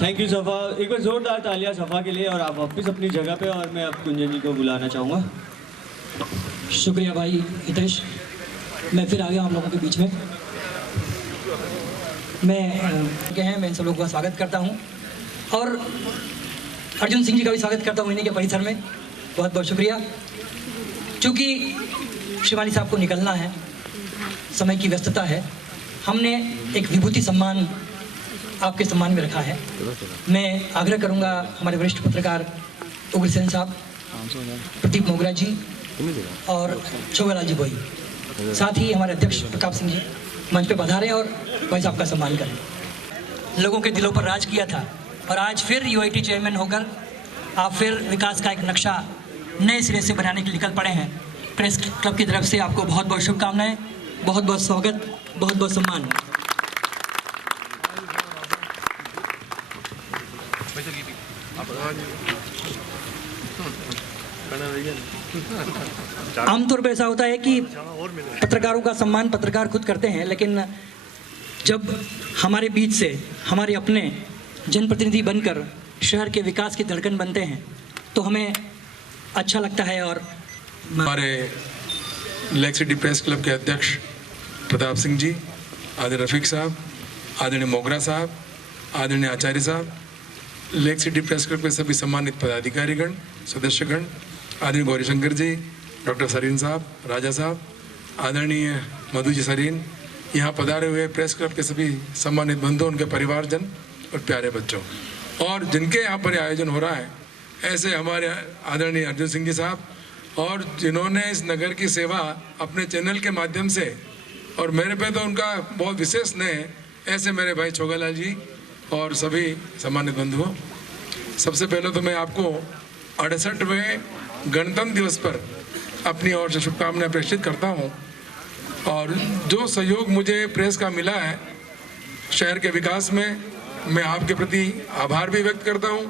Thank you सफ़ा। एक बार ज़ोरदार तालियां सफ़ा के लिए। और आप वापस अपनी जगह पे, और मैं अब कुंजन जी को बुलाना चाहूँगा। शुक्रिया भाई हितेश, मैं फिर आ गया हम लोगों के बीच में। मैं सब लोगों का स्वागत करता हूँ और अर्जुन सिंह जी का भी स्वागत करता हूँ इन्हीं के परिसर में। बहुत बहुत शुक्रिया। चूँकि शिवानी साहब को निकलना है, समय की व्यस्तता है, हमने एक विभूति सम्मान आपके सम्मान में रखा है। मैं आग्रह करूंगा हमारे वरिष्ठ पत्रकार उग्रसेन साहब, प्रदीप मोगरा जी और छोगलाल जी बोई, साथ ही हमारे अध्यक्ष प्रताप सिंह जी मंच पे पधारें और भाई साहब का सम्मान करें। लोगों के दिलों पर राज किया था और आज फिर यूआईटी चेयरमैन होकर आप फिर विकास का एक नक्शा नए सिरे से बनाने के लिए निकल पड़े हैं। प्रेस क्लब की तरफ से आपको बहुत बहुत शुभकामनाएं, बहुत बहुत स्वागत, बहुत बहुत सम्मान। आमतौर पर ऐसा होता है कि पत्रकारों का सम्मान पत्रकार खुद करते हैं, लेकिन जब हमारे बीच से हमारे अपने जनप्रतिनिधि बनकर शहर के विकास की धड़कन बनते हैं तो हमें अच्छा लगता है। और हमारे लेक सिटी प्रेस क्लब के अध्यक्ष प्रताप सिंह जी, आदरणीय रफीक साहब, आदरणीय मोगरा साहब, आदरणीय आचार्य साहब, लेक सिटी प्रेस क्लब के सभी सम्मानित पदाधिकारीगण, सदस्यगण, आदरणीय गौरीशंकर जी, डॉक्टर सरीन साहब, राजा साहब, आदरणीय मधु जी सरीन, यहाँ पधारे हुए प्रेस क्लब के सभी सम्मानित बंधु, उनके परिवारजन और प्यारे बच्चों, और जिनके यहाँ पर आयोजन हो रहा है ऐसे हमारे आदरणीय अर्जुन सिंह जी साहब, और जिन्होंने इस नगर की सेवा अपने चैनल के माध्यम से, और मेरे पे तो उनका बहुत विशेष स्नेह है, ऐसे मेरे भाई छोगालाल जी और सभी सम्मानित बंधुओं। सबसे पहले तो मैं आपको 68वें गणतंत्र दिवस पर अपनी ओर से शुभकामनाएं प्रेषित करता हूं। और जो सहयोग मुझे प्रेस का मिला है शहर के विकास में, मैं आपके प्रति आभार भी व्यक्त करता हूं।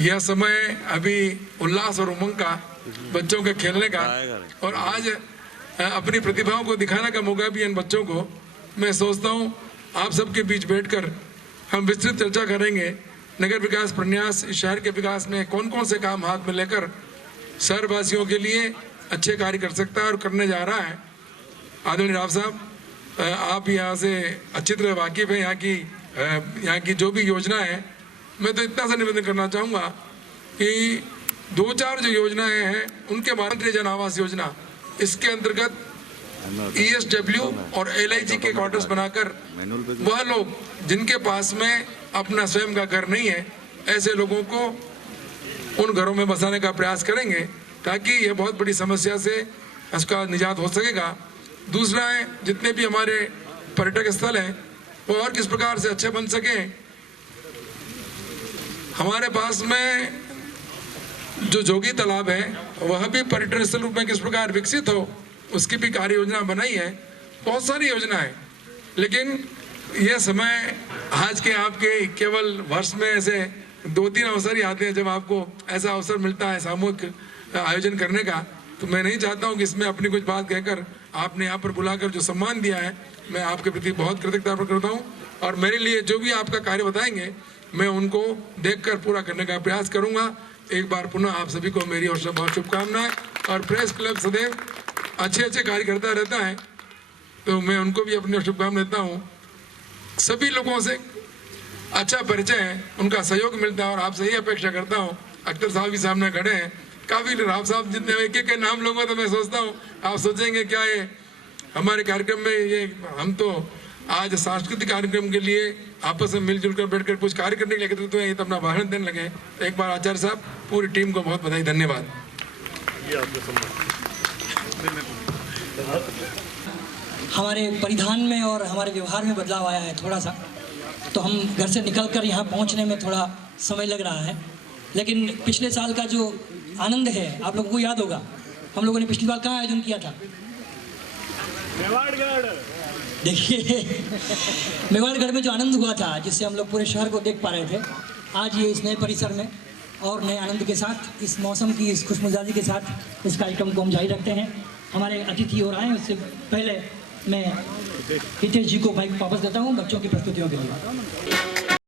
यह समय अभी उल्लास और उमंग का, बच्चों के खेलने का, और आज अपनी प्रतिभाओं को दिखाने का मौका भी इन बच्चों को। मैं सोचता हूं आप सबके बीच बैठकर हम विस्तृत चर्चा करेंगे नगर विकास प्रन्यास, इस शहर के विकास में कौन कौन से काम हाथ में लेकर शहरवासियों के लिए अच्छे कार्य कर सकता है और करने जा रहा है। आदरणीय राव साहब, आप यहाँ से अच्छी तरह वाकिफ हैं यहाँ की जो भी योजना है। मैं तो इतना सा निवेदन करना चाहूँगा कि 2-4 जो योजनाएं हैं उनके प्रधानमंत्री जन आवास योजना, इसके अंतर्गत ESW और LIG के क्वार्टर्स बनाकर वह लोग जिनके पास में अपना स्वयं का घर नहीं है, ऐसे लोगों को उन घरों में बसाने का प्रयास करेंगे ताकि यह बहुत बड़ी समस्या से इसका निजात हो सकेगा। दूसरा है, जितने भी हमारे पर्यटक स्थल हैं वो और किस प्रकार से अच्छे बन सके। हमारे पास में जो जोगी तालाब है वह भी पर्यटन स्थल रूप में किस प्रकार विकसित हो, उसकी भी कार्य योजना बनाई है। बहुत सारी योजना है, लेकिन यह समय आज के आपके केवल वर्ष में ऐसे 2-3 अवसर ही आते हैं जब आपको ऐसा अवसर मिलता है सामूहिक आयोजन करने का। तो मैं नहीं चाहता हूं कि इसमें अपनी कुछ बात कहकर आपने यहाँ पर बुलाकर जो सम्मान दिया है, मैं आपके प्रति बहुत कृतज्ञता प्रकट करता हूँ। और मेरे लिए जो भी आपका कार्य बताएंगे मैं उनको देखकर पूरा करने का प्रयास करूँगा। एक बार पुनः आप सभी को मेरी ओर से बहुत शुभकामनाएं। और प्रेस क्लब सदैव अच्छे कार्य करता रहता है, तो मैं उनको भी अपनी शुभकामनाएं देता हूँ। सभी लोगों से अच्छा परिचय है, उनका सहयोग मिलता है, और आपसे यही अपेक्षा करता हूँ। अख्तर साहब भी सामने खड़े हैं, काफ़ी राव साहब जितने एक के नाम लूँगा तो मैं सोचता हूँ आप सोचेंगे क्या ये हमारे कार्यक्रम में, ये हम तो आज सांस्कृतिक कार्यक्रम के लिए आपस में मिलजुल कर बैठकर कुछ कार्य करने के लिए तो ये तो अपना भाषण देने लगे। तो एक बार आचार्य साहब, पूरी टीम को बहुत बधाई, धन्यवाद। हमारे परिधान में और हमारे व्यवहार में बदलाव आया है थोड़ा सा, तो हम घर से निकलकर यहाँ पहुँचने में थोड़ा समय लग रहा है। लेकिन पिछले साल का जो आनंद है आप लोगों को याद होगा, हम लोगों ने पिछली बार कहाँ आयोजन किया था? देखिए मेवाड़गढ़ में जो आनंद हुआ था, जिससे हम लोग पूरे शहर को देख पा रहे थे, आज ये इस नए परिसर में और नए आनंद के साथ, इस मौसम की इस खुशमिजाजी के साथ इस कार्यक्रम को हम जारी रखते हैं। हमारे अतिथि और आए, उससे पहले मैं हितेश जी को बाइक वापस देता हूँ बच्चों की प्रस्तुतियों के लिए।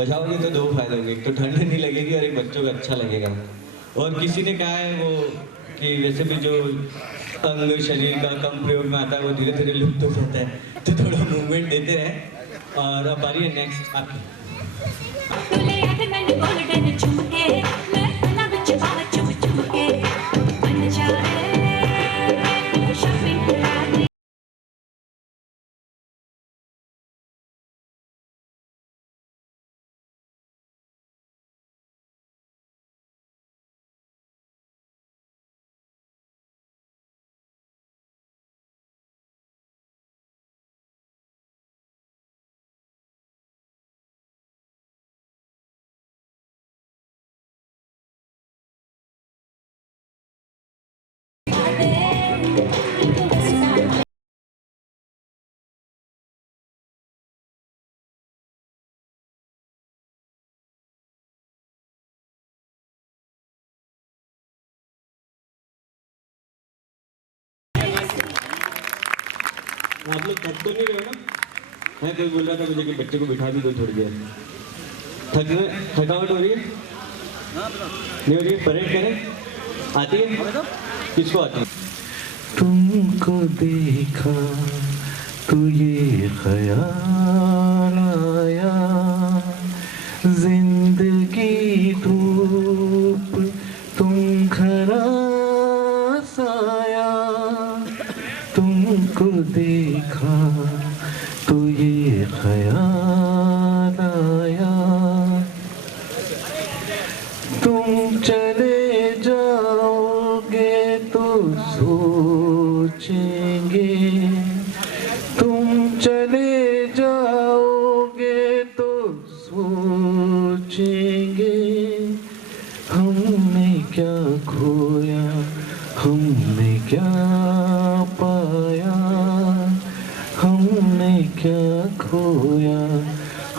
बजाओगे तो दो फायदे होंगे, एक तो ठंड नहीं लगेगी और एक बच्चों को अच्छा लगेगा। और किसी ने कहा है वो कि वैसे भी जो अंग शरीर का कम प्रयोग में आता है वो धीरे धीरे लुप्त हो जाता है, तो थोड़ा मूवमेंट देते रहे। और अब आ रही है नेक्स्ट आपकी। आप लोग थक तो नहीं रहे हो ना? मैं कोई बोल रहा था मुझे कि बच्चे को बिठा भी दो थोड़ी देर। थकावट हो रही है? नहीं हो रही है? परेड करें? आती है? किसको आती है? तुमको देखा तो ये ख्याल आया, जिंदगी धूप तुम घरा साया। तुमको देखा तो ये ख्याल आया, तुम चले जाओगे तो सोचेंगे, तुम चले जाओगे तो सोचेंगे, हमने क्या खोया हमने क्या पाया, हमने क्या खोया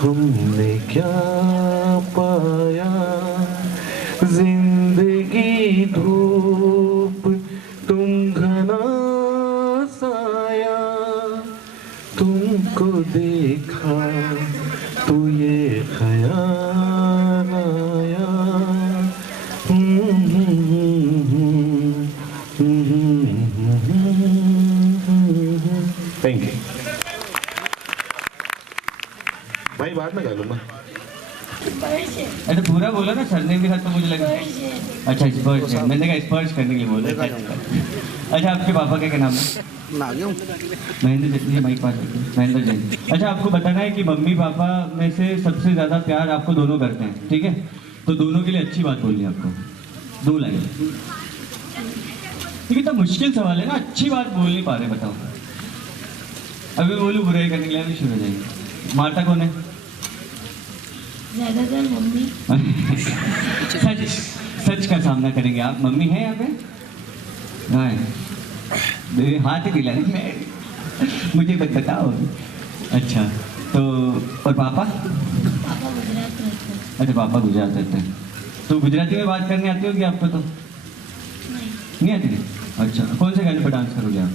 हमने क्या पाया। जिंदगी धूप तुम घना साया, तुमको देखा तो ये ख्याल आया। थैंक यू भाई, बाद में गा लूंगा। अरे पूरा बोला ना, सरने के साथ तो मुझे लगा। अच्छा स्पर्श है, मैंने कहा स्पर्श करने के लिए बोला। अच्छा आपके पापा का क्या नाम है? महेंद्र जैन। माइक पास रखिए। महेंद्र जैन। अच्छा आपको बताना है कि मम्मी पापा में से सबसे ज़्यादा प्यार आपको दोनों करते हैं, ठीक है? तो दोनों के लिए अच्छी बात बोलनी है आपको, 2 लाइन। ठीक है, तो मुश्किल सवाल है ना, अच्छी बात बोल नहीं पा रहे, बताओ। अभी बोलूँ बुराई करने के लिए भी शुरू हो जाएंगे। मारता कौन है? ज्यादातर मम्मी। सच का सामना करेंगे आप। मम्मी है यहाँ पे? हाँ, हाथ ही दिला मुझे बताओ। अच्छा तो और पापा? पापा गुजरात में थे। अच्छा पापा गुजरात रहते हैं, तो गुजराती में बात करनी आती होगी आपको? तो नहीं आती? अच्छा कौन से गाने पर डांस करोगे आप?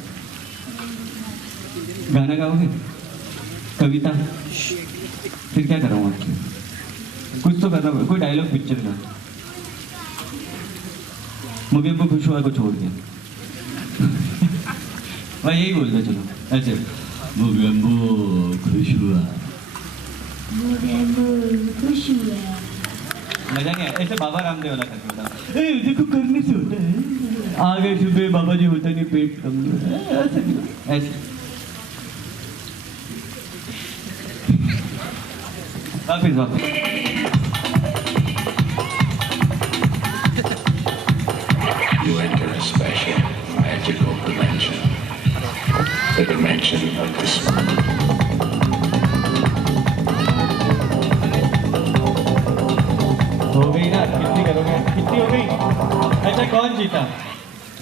गाना गाओगे? कविता? फिर क्या कराऊँ आपकी? कुछ तो करना पड़ेगा, कोई डायलॉग पिक्चर का। मुझे को खुश हुआ को छोड़ के मैं यही बोल दो, चलो ऐसे। मुझे खुश हुआ, खुश हुआ। मजा नहीं आया। ऐसे बाबा रामदेव वाला करके बताओ। देखो करने से होता है, आ गए सुबह बाबा जी, होता नहीं पेट कम। ऐसे वापिस You enter a special magical dimension, the dimension of the smile. हो गई ना? कितनी करोगे? कितनी हो गई? अच्छा कौन जीता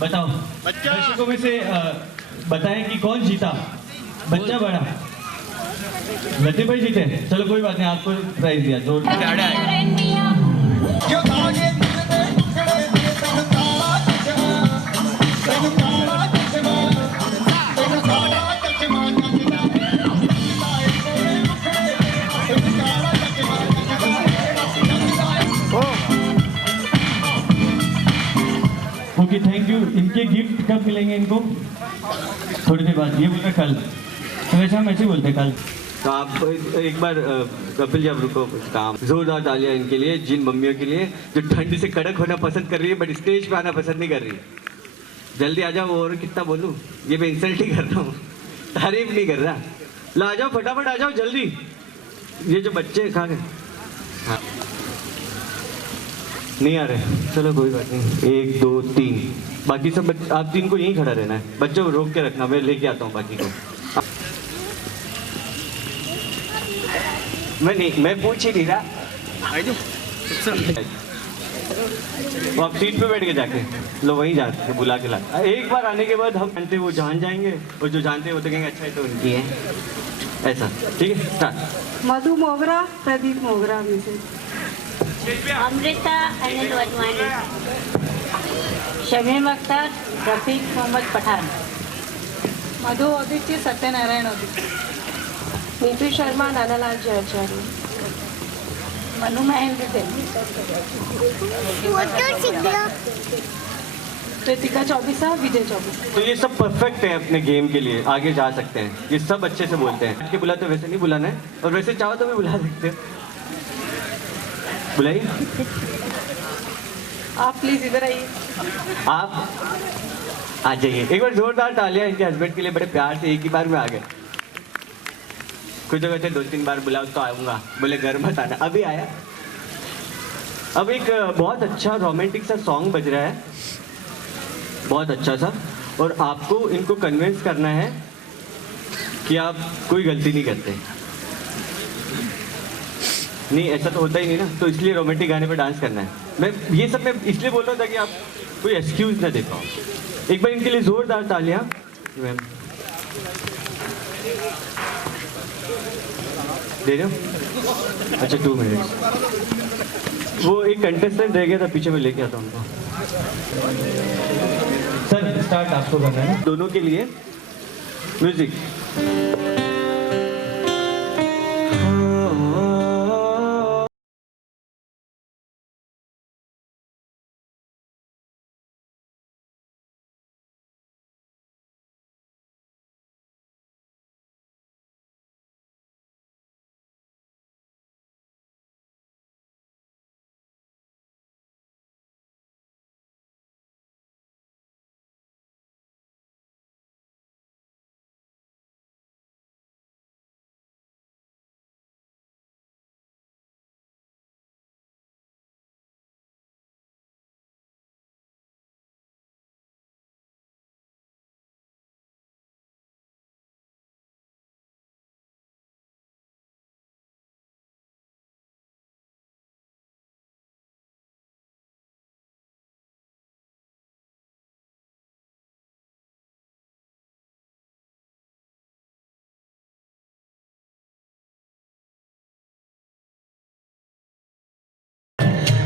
बताओ? दर्शकों में से बताएं कि कौन जीता। बच्चा बड़ा? लड्डू भाई जीते? चलो कोई बात नहीं, आपको प्राइज दिया। जोर इनके गिफ्ट कब मिलेंगे इनको? थोड़ी देर बाद। ये बोल रहे कल, तो वैसे हम ऐसे ही बोलते हैं कल। तो आप एक बार कपिल जी आप रुको, काम जोरदार तालियां इनके लिए, जिन मम्मियों के लिए जो ठंड से कड़क होना पसंद कर रही है बट स्टेज पे आना पसंद नहीं कर रही। जल्दी आ जाओ, और कितना बोलूँ, ये मैं इंसल्ट ही कर रहा हूँ, तारीफ नहीं कर रहा। ला आ जाओ, फटाफट आ जाओ जल्दी। ये जो बच्चे कहाँ गए? हाँ नहीं आ रहे, चलो कोई बात नहीं। 1 2 3 बाकी सब आप 3 को यहीं खड़ा रहना है। बच्चों को रोक के रखना, मैं लेके आता हूँ बाकी को। मैं पूछ ही नहीं रहा। वो आप सीट पे बैठ के जाके लो, वहीं जाके बुला के ला। एक बार आने के बाद हम जानते वो जान जाएंगे, और जो जानते हैं वो तो कहेंगे अच्छा है तो उनकी है, ऐसा। ठीक है, स्टार्ट। मधु मोगरा, प्रदीप मोगरा में से। अमृता अनिल वधवानी, शमीम अख्तर, रफीक मोहम्मद पठान, मधु आदित्य, सत्यनारायण आदित्य, नीतू शर्मा, नानालाल जयचारी, मनु महेंद्र सिंह, कृतिका चौबीसा, विजय चौबीसा। तो ये सब परफेक्ट है अपने गेम के लिए, आगे जा सकते हैं। ये सब अच्छे से बोलते हैं। के बुलाते वैसे नहीं बुलाना है, और वैसे चाहो तो भी बुला सकते हो। बुलाइए आप प्लीज इधर आइए। आप आ जाइए। एक बार जोरदार तालियां इनके हस्बैंड के लिए, बड़े प्यार से एक ही बार में आ गए। कुछ जगह से 2-3 बार बुलाओ तो आऊँगा, बोले घर मत आना, अभी आया। अब एक बहुत अच्छा रोमांटिक सा सॉन्ग बज रहा है, बहुत अच्छा सा, और आपको इनको कन्विंस करना है कि आप कोई गलती नहीं करते। नहीं ऐसा तो होता ही नहीं ना, तो इसलिए रोमांटिक गाने पे डांस करना है। मैं ये सब मैं इसलिए बोल रहा था कि आप कोई एक्सक्यूज ना दे पाओ। एक बार इनके लिए जोरदार तालियां। मैम दे रहे हो? अच्छा 2 मिनट्स। वो एक कंटेस्टेंट रह गया था पीछे, में लेके आता हूँ उनको। सर स्टार्ट आपको करना है दोनों के लिए। म्यूजिक।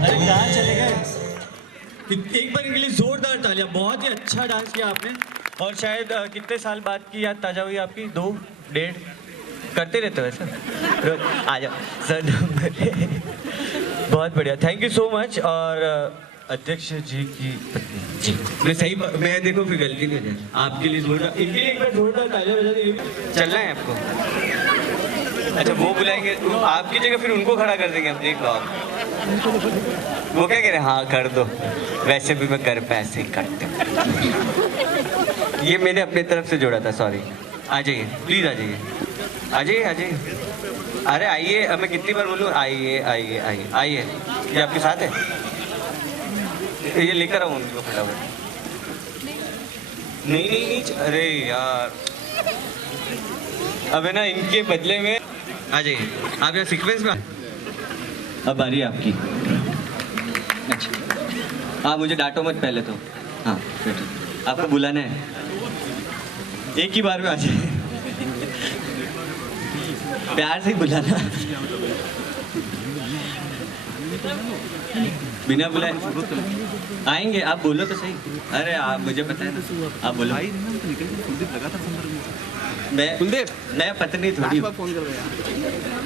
अरे कहाँ चले गए? एक बार इनके लिए जोरदार तालियां। बहुत ही अच्छा डांस किया आपने, और शायद कितने साल बाद की याद ताजा हुई आपकी? 2 1.5 करते रहते हो ऐसा? आ जाओ सर। बहुत बढ़िया, थैंक यू सो मच। और अध्यक्ष जी की पत्नी जी, मैं सही, मैं देखो फिर गलती नहीं हो जाए। आपके लिए जोरदार, इनके लिए एक बार जोरदार तालियां बजा दीजिए। चलना है आपको? अच्छा वो बुलाएंगे आपकी जगह, फिर उनको खड़ा कर देंगे हम। देख लो आप, वो क्या कह रहे हैं? हाँ कर दो, वैसे भी मैं घर पे ऐसे ही करते हूँ। ये मैंने अपनी तरफ से जोड़ा था, सॉरी। आ जाइए प्लीज, आ जाइए, आ जाइए, आ जाइए। अरे आइए, अब मैं कितनी बार बोलूँ? आइए आइए आइए आइए। ये आपके साथ है? ये लेकर आऊँ उनको फटाफट। नहीं नहीं नहीं, अरे यार अब है ना, इनके बदले में आ जाइए आप यहाँ सीक्वेंस में। अब बारी है आपकी। अच्छा हाँ, मुझे डांटो मत पहले तो। हाँ बैठो, आपको बुलाना है, एक ही बार में आ जाइए, प्यार से ही बुलाना, बिना बुलाए आएंगे। आप बोलो तो सही। अरे आप, मुझे पता है ना, आप बोलो। मैं कुलदीप, नया पत्नी थोड़ी,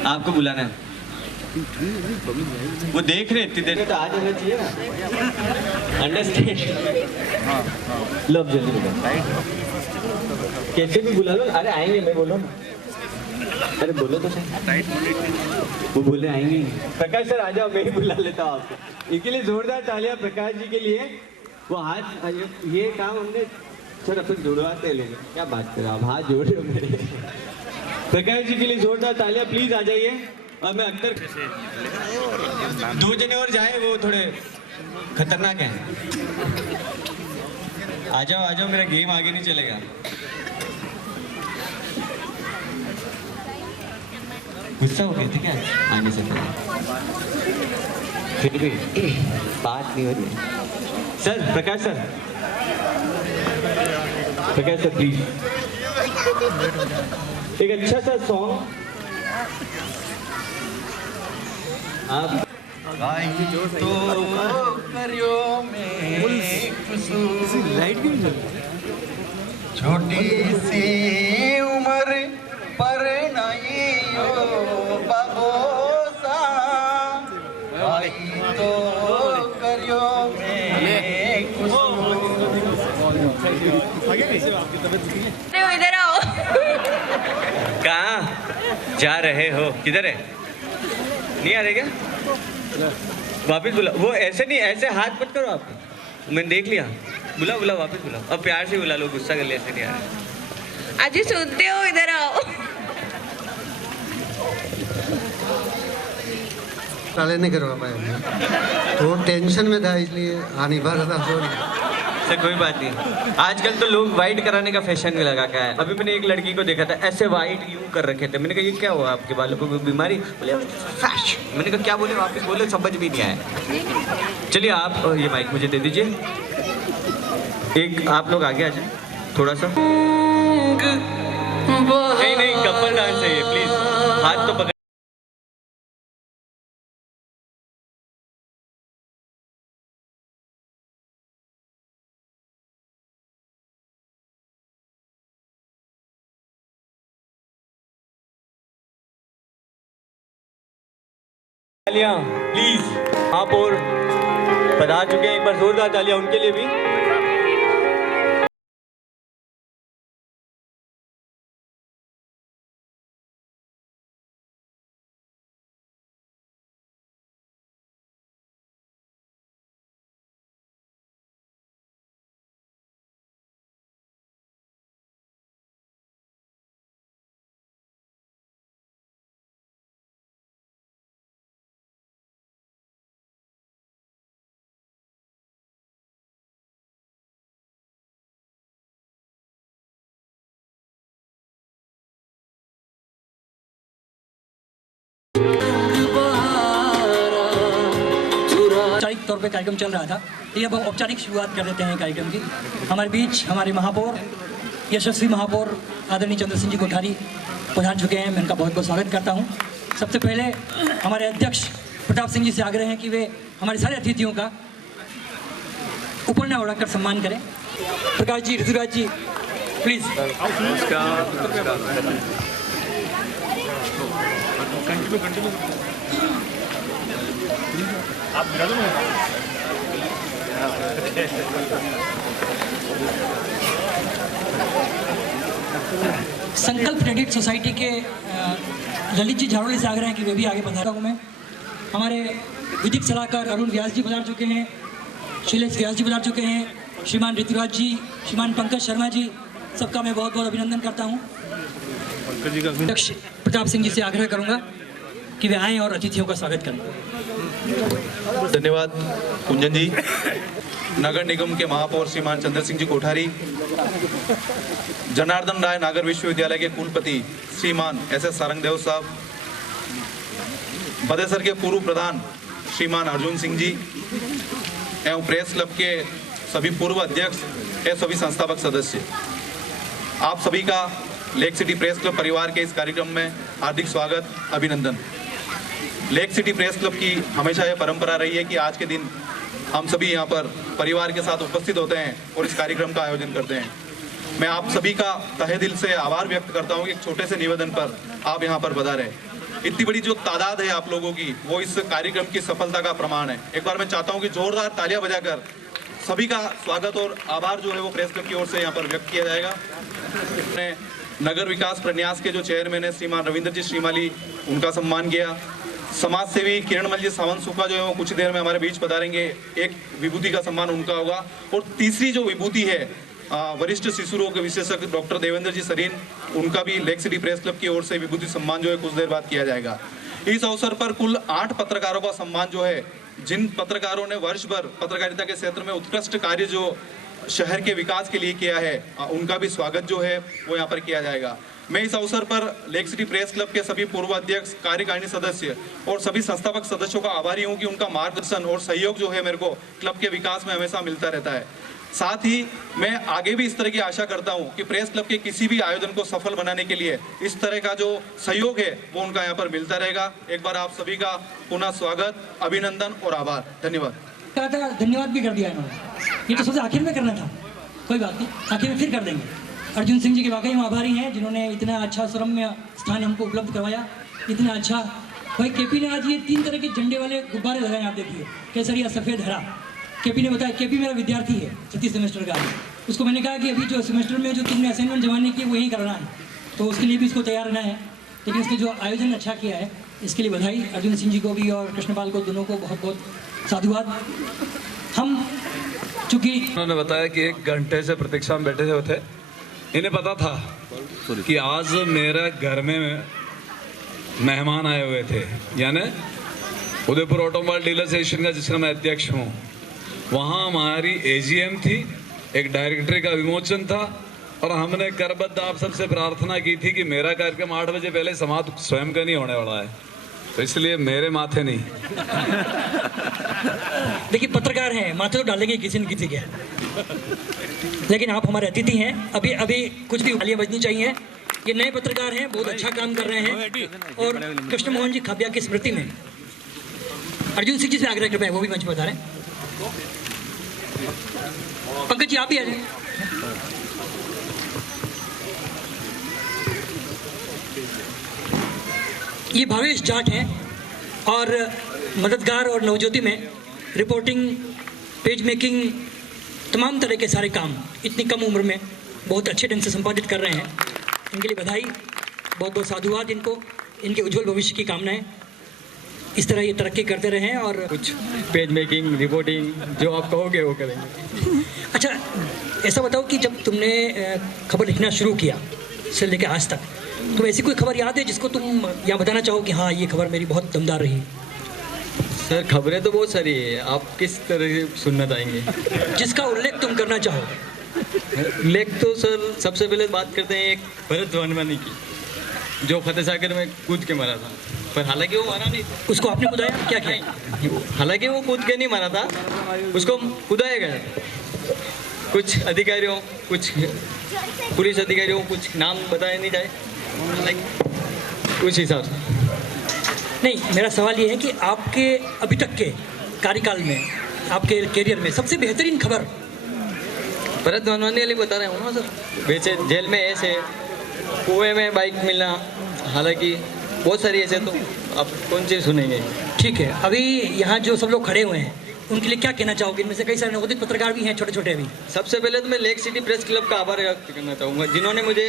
आपको बुलाना है। वो देख रहे इतनी देर तो आ जाना चाहिए ना। अंडरस्टैंड। लो अब जल्दी बुला, कैसे भी बुला लो। अरे आएंगे, मैं बोलो ना। अरे बोलो तो सही। वो बोले आएंगे। प्रकाश सर आ जाओ, मैं ही बुला लेता हूँ आपको। इनके लिए जोरदार तालियां प्रकाश जी के लिए। वो हाथ, ये काम हमने सर अपन जुड़वाते लोग, क्या बात कर रहे हो आप, हाथ जोड़ रहे हो मेरे। प्रकाश जी के लिए जोरदार तालियां प्लीज आ जाइए। और मैं अख्तर, 2 जने और जाए, वो थोड़े खतरनाक हैं। आ जाओ, मेरा गेम आगे नहीं चलेगा। गुस्सा हो गए थे क्या आने से पहले? फिर भी बात नहीं हो रही है। सर, प्रकाश सर प्लीज एक अच्छा सा सॉन्ग आप तो करियो में लाइट भी छोटी सी उम्र पर नहीं बाबोसा आई तो करियो में इधर आओ। कहाँ जा रहे हो? किधर है? नहीं आ रहे क्या? वापिस बुला। वो ऐसे नहीं, ऐसे हाथ मत करो आप, मैंने देख लिया। बुला वापिस बुला। अब प्यार से बुला लो, गुस्सा कर ले, ऐसे नहीं आ रहा। आज सुनते हो, इधर आओ। नहीं करवा पाया, तो टेंशन में था इसलिए आ नहीं पा रहा था। सर कोई बात नहीं, आजकल तो लोग वाइट कराने का फैशन भी लगा का है। अभी मैंने एक लड़की को देखा था, ऐसे वाइट यूं कर रखे थे। मैंने कहा ये क्या हुआ, आपके बालों को कोई बीमारी? बोले फैशन। मैंने कहा क्या बोले, वापस बोले, समझ भी नहीं आया। चलिए आप ये माइक मुझे दे दीजिए। एक आप लोग आगे आ जाए थोड़ा सा। नहीं कपल डांस है ये, प्लीज हाथ तो पकड़। प्लीज आप और पधार चुके हैं, एक बार जोरदार तालियां उनके लिए भी। औपचारिक तौर पे कार्यक्रम चल रहा था, ये अब औपचारिक शुरुआत कर देते हैं कार्यक्रम की। हमारे बीच हमारे महापौर, यशस्वी महापौर आदरणीय चंद्र सिंह जी कोठारी पधार चुके हैं। मैं उनका बहुत बहुत स्वागत करता हूं। सबसे पहले हमारे अध्यक्ष प्रताप सिंह जी से आग्रह है कि वे हमारे सारे अतिथियों का उपरना ओढ़ाकर सम्मान करें। प्रकाश जी, ऋतुराज जी, प्लीज। संकल्प क्रेडिट सोसाइटी के ललित जी झाड़ोली से आग्रह है कि वे भी आगे पधारा हूँ मैं। हमारे विधिक सलाहकार अरुण व्यास जी पधार चुके हैं, शैलेश व्यास जी पधार चुके हैं, श्रीमान ऋतुराज जी, श्रीमान पंकज शर्मा जी, सबका मैं बहुत बहुत अभिनंदन करता हूँ। अध्यक्ष प्रताप सिंह जी से आग्रह करूँगा कि वे आएँ और अतिथियों का स्वागत करें। धन्यवाद कुंजन जी। नगर निगम के महापौर श्रीमान चंद्र सिंह जी कोठारी, जनार्दन राय नागर विश्वविद्यालय के कुलपति श्रीमान एस.एस. सारंगदेव साहब, बदेसर के पूर्व प्रधान श्रीमान अर्जुन सिंह जी एवं प्रेस क्लब के सभी पूर्व अध्यक्ष एवं सभी संस्थापक सदस्य, आप सभी का लेक सिटी प्रेस क्लब परिवार के इस कार्यक्रम में हार्दिक स्वागत, अभिनंदन। लेक सिटी प्रेस क्लब की हमेशा यह परंपरा रही है कि आज के दिन हम सभी यहाँ पर परिवार के साथ उपस्थित होते हैं और इस कार्यक्रम का आयोजन करते हैं। मैं आप सभी का तहे दिल से आभार व्यक्त करता हूँ कि एक छोटे से निवेदन पर आप यहाँ पर पधारे। इतनी बड़ी जो तादाद है आप लोगों की, वो इस कार्यक्रम की सफलता का प्रमाण है। एक बार मैं चाहता हूं कि जोरदार तालियां बजाकर सभी का स्वागत और आभार जो है वो प्रेस क्लब की ओर से यहाँ पर व्यक्त किया जाएगा। नगर विकास प्रन्यास के जो चेयरमैन है श्रीमान रविंद्र जी श्रीमाली, उनका सम्मान किया। समाज सेवी किरणमल जी सावंत सुखा जो है वो कुछ देर में हमारे बीच पधारेंगे, एक विभूति का सम्मान उनका होगा। और तीसरी जो विभूति है वरिष्ठ शिशु रोग विशेषज्ञ डॉक्टर देवेंद्र जी सरीन, उनका भी लेक सिटी प्रेस क्लब की ओर से विभूति सम्मान जो है कुछ देर बाद किया जाएगा। इस अवसर पर कुल 8 पत्रकारों का सम्मान जो है, जिन पत्रकारों ने वर्ष भर पत्रकारिता के क्षेत्र में उत्कृष्ट कार्य जो शहर के विकास के लिए किया है, उनका भी स्वागत जो है वो यहाँ पर किया जाएगा। मैं इस अवसर पर लेक सिटी प्रेस क्लब के सभी पूर्व अध्यक्ष, कार्यकारिणी सदस्य और सभी संस्थापक सदस्यों का आभारी हूँ कि उनका मार्गदर्शन और सहयोग जो है मेरे को क्लब के विकास में हमेशा मिलता रहता है। साथ ही मैं आगे भी इस तरह की आशा करता हूं कि प्रेस क्लब के किसी भी आयोजन को सफल बनाने के लिए इस तरह का जो सहयोग है वो उनका यहाँ पर मिलता रहेगा। एक बार आप सभी का पुनः स्वागत, अभिनंदन और आभार। धन्यवाद। धन्यवाद भी कर दिया इन्होंने, ये तो सबसे आखिर में करना था, कोई बात नहीं, आखिर में फिर कर देंगे। अर्जुन सिंह जी के वाकई हम आभारी हैं जिन्होंने इतना अच्छा सुरम्य स्थान हमको उपलब्ध करवाया, इतना अच्छा। भाई केपी ने आज ये 3 तरह के झंडे वाले गुब्बारे लगाए, आप देखिए, केसरिया, सफ़ेद, हरा। केपी ने बताया, केपी मेरा विद्यार्थी है 36 सेमेस्टर का, उसको मैंने कहा कि अभी जो सेमेस्टर में जो तुमने असाइनमेंट जमा नहीं किए वही करना है, तो उसके लिए भी इसको तैयार रहना है। लेकिन इसने जो आयोजन अच्छा किया है इसके लिए बधाई, अर्जुन सिंह जी को भी और कृष्णपाल को, दोनों को बहुत बहुत साधुवाद। हम चूँकि उन्होंने बताया कि 1 घंटे से प्रतीक्षा में बैठे हुए थे, इन्हें पता था कि आज मेरे घर में मेहमान आए हुए थे, यानी उदयपुर ऑटोमोबाइल डीलर एसोसिएशन का जिसका मैं अध्यक्ष हूँ, वहाँ हमारी एजीएम थी, एक डायरेक्टरी का विमोचन था और हमने करबद्ध आप सबसे प्रार्थना की थी कि मेरा कार्यक्रम 8 बजे पहले समाप्त स्वयं का नहीं होने वाला है, तो इसलिए मेरे माथे नहीं। देखिए पत्रकार हैं, माथे तो डालेंगे किसी न किसी के, लेकिन आप हमारे अतिथि हैं। अभी कुछ भी तालियां बजनी चाहिए। ये नए पत्रकार हैं, बहुत अच्छा काम कर रहे हैं। और कृष्ण मोहन जी खाबिया की स्मृति में अर्जुन सिंह जी से आग्रह कर रहे हैं, वो भी मंच पर बता रहे हैं। पंकज जी आप भी आ जाए। ये भावेश जाट हैं और मददगार और नवज्योति में रिपोर्टिंग, पेज मेकिंग, तमाम तरह के सारे काम इतनी कम उम्र में बहुत अच्छे ढंग से संपादित कर रहे हैं। इनके लिए बधाई, बहुत बहुत साधुवाद इनको, इनके उज्जवल भविष्य की कामनाएं। इस तरह ये तरक्की करते रहें और कुछ पेज मेकिंग, रिपोर्टिंग जो आप कहोगे वो करेंगे। अच्छा ऐसा बताओ कि जब तुमने खबर लिखना शुरू किया से लेकर आज तक, तो ऐसी कोई खबर याद है जिसको तुम यहाँ बताना चाहो कि हाँ ये खबर मेरी बहुत दमदार रही? सर खबरें तो बहुत सारी है, आप किस तरह से सुनना चाहेंगे? जिसका उल्लेख तुम करना चाहो। उल्लेख तो सर सबसे पहले बात करते हैं एक भरत वनवानी की, जो फतेह सागर में कूद के मरा था, पर हालांकि वो मरा नहीं था। उसको आपने कुदाया? क्या किया? हालांकि वो कूद के नहीं मरा था, उसको कुदाया गया। कुछ अधिकारियों, कुछ पुलिस अधिकारियों, कुछ नाम बताया नहीं जाए, उस हिसाब से। नहीं, मेरा सवाल ये है कि आपके अभी तक के कार्यकाल में, आपके कैरियर में सबसे बेहतरीन खबर? भरत वनवानी वाली बता रहे हूँ ना सर। वैसे जेल में ऐसे, कुएं में बाइक मिलना, हालांकि बहुत सारी ऐसे, तो आप कौन सी सुनेंगे? ठीक है, अभी यहाँ जो सब लोग खड़े हुए हैं उनके लिए क्या कहना चाहोगे? इनमें से कई सारे नवोदित पत्रकार भी हैं, छोटे छोटे अभी। सबसे पहले तो मैं लेक सिटी प्रेस क्लब का आभार व्यक्त करना चाहूँगा, जिन्होंने मुझे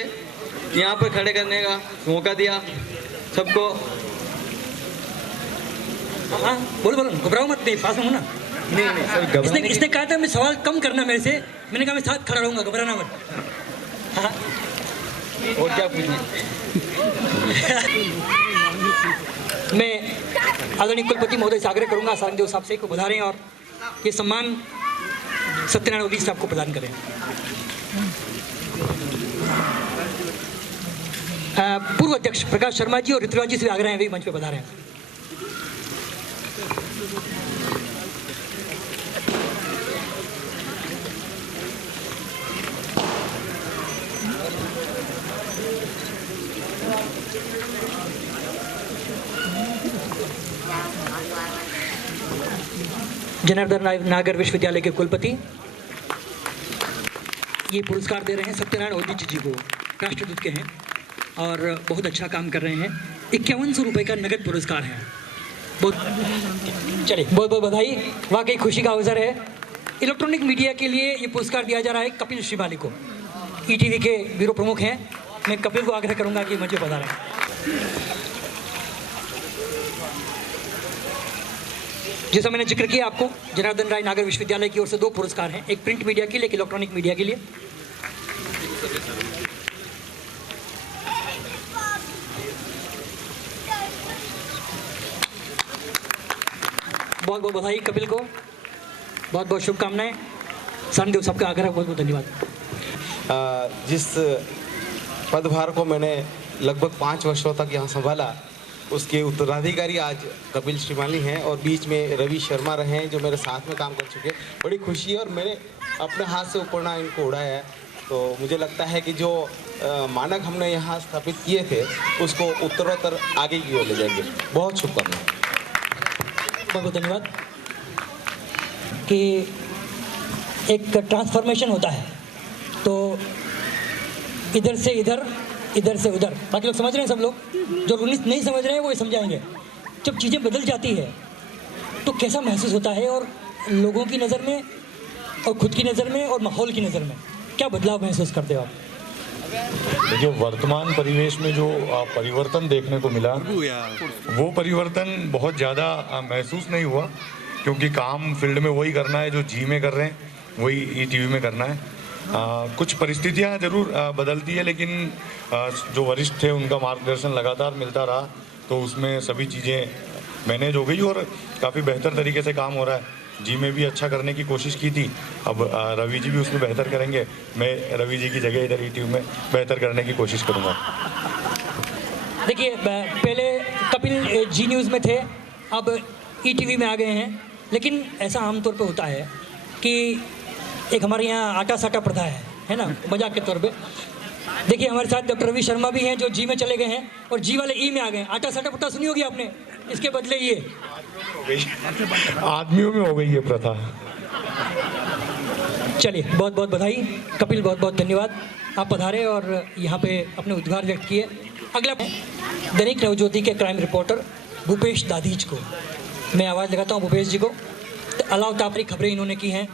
यहाँ पर खड़े करने का मौका दिया। सबको हाँ बोलो, घबराओ मत, पास में हो ना। नहीं इसने कहा था मैं सवाल कम करना मेरे से, मैंने कहा मैं साथ खड़ा रहूँगा, घबराना मत। हाँ और क्या पूछना? मैं आदरणीय कुलपति महोदय से आग्रह करूँगा सारंगदेव साहब से को बधाएं और ये सम्मान सत्यनारायण ओली साहब को प्रदान करें। पूर्व अध्यक्ष प्रकाश शर्मा जी और ऋतुराज जी से आग्रह है, वे मंच पर बधा रहे हैं। जनार्दन नागर विश्वविद्यालय के कुलपति ये पुरस्कार दे रहे हैं सत्यनारायण ओली जी को, राष्ट्रदूत के हैं और बहुत अच्छा काम कर रहे हैं। 5100 रुपये का नगद पुरस्कार है। चलिए बहुत बहुत बधाई, वाकई खुशी का अवसर है। इलेक्ट्रॉनिक मीडिया के लिए ये पुरस्कार दिया जा रहा है कपिल श्रीमाली को, ईटीवी के ब्यूरो प्रमुख हैं। मैं कपिल को आग्रह करूंगा कि मुझे बता रहे हैं। जैसा मैंने जिक्र किया आपको, जनार्दन राय नागर विश्वविद्यालय की ओर से 2 पुरस्कार हैं, एक प्रिंट मीडिया के लिए, एक इलेक्ट्रॉनिक मीडिया के लिए। बहुत बहुत बधाई कपिल को, बहुत बहुत शुभकामनाएं। सनदेव सबका आग्रह, बहुत बहुत धन्यवाद। जिस पदभार को मैंने लगभग 5 वर्षों तक यहाँ संभाला, उसके उत्तराधिकारी आज कपिल श्रीमाली हैं और बीच में रवि शर्मा रहे हैं जो मेरे साथ में काम कर चुके। बड़ी खुशी है और मैंने अपने हाथ से उपकरण इनको उड़ाया है। तो मुझे लगता है कि जो मानक हमने यहाँ स्थापित किए थे उसको उत्तरोत्तर आगे की ओर ले जाएंगे। बहुत शुभकामनाएं। बहुत बहुत धन्यवाद। कि एक ट्रांसफॉर्मेशन होता है तो इधर से इधर, इधर से उधर। बाकी लोग समझ रहे हैं, सब लोग जो नहीं समझ रहे हैं वो समझाएंगे। जब चीज़ें बदल जाती है तो कैसा महसूस होता है, और लोगों की नज़र में और खुद की नज़र में और माहौल की नज़र में क्या बदलाव महसूस करते हो आप? देखिए, वर्तमान परिवेश में जो परिवर्तन देखने को मिला, वो परिवर्तन बहुत ज़्यादा महसूस नहीं हुआ, क्योंकि काम फील्ड में वही करना है जो जी में कर रहे हैं, वही ईटीवी में करना है। कुछ परिस्थितियां जरूर बदलती है, लेकिन जो वरिष्ठ थे उनका मार्गदर्शन लगातार मिलता रहा, तो उसमें सभी चीज़ें मैनेज हो गई और काफ़ी बेहतर तरीके से काम हो रहा है। जी में भी अच्छा करने की कोशिश की थी, अब रवि जी भी उसमें बेहतर करेंगे। मैं रवि जी की जगह इधर ईटीवी में बेहतर करने की कोशिश करूँगा। देखिए, पहले कपिल जी न्यूज़ में थे, अब ईटीवी में आ गए हैं, लेकिन ऐसा आमतौर पे होता है कि एक हमारे यहाँ आटा साटा प्रथा है ना, मजाक के तौर पे। देखिए, हमारे साथ डॉक्टर रवि शर्मा भी हैं जो जी में चले गए हैं और जी वाले ई में आ गए। आटा साटा प्रथा सुनी होगी आपने, इसके बदले ये आदमियों में हो गई ये प्रथा। चलिए, बहुत बहुत बधाई कपिल, बहुत बहुत धन्यवाद, आप पधारे और यहाँ पे अपने उद्गार व्यक्त किए। अगला दैनिक नवज्योति के क्राइम रिपोर्टर भूपेश दाधीच को मैं आवाज़ लगाता हूँ। भूपेश जी को तो अलाव तापरी खबरें इन्होंने की हैं।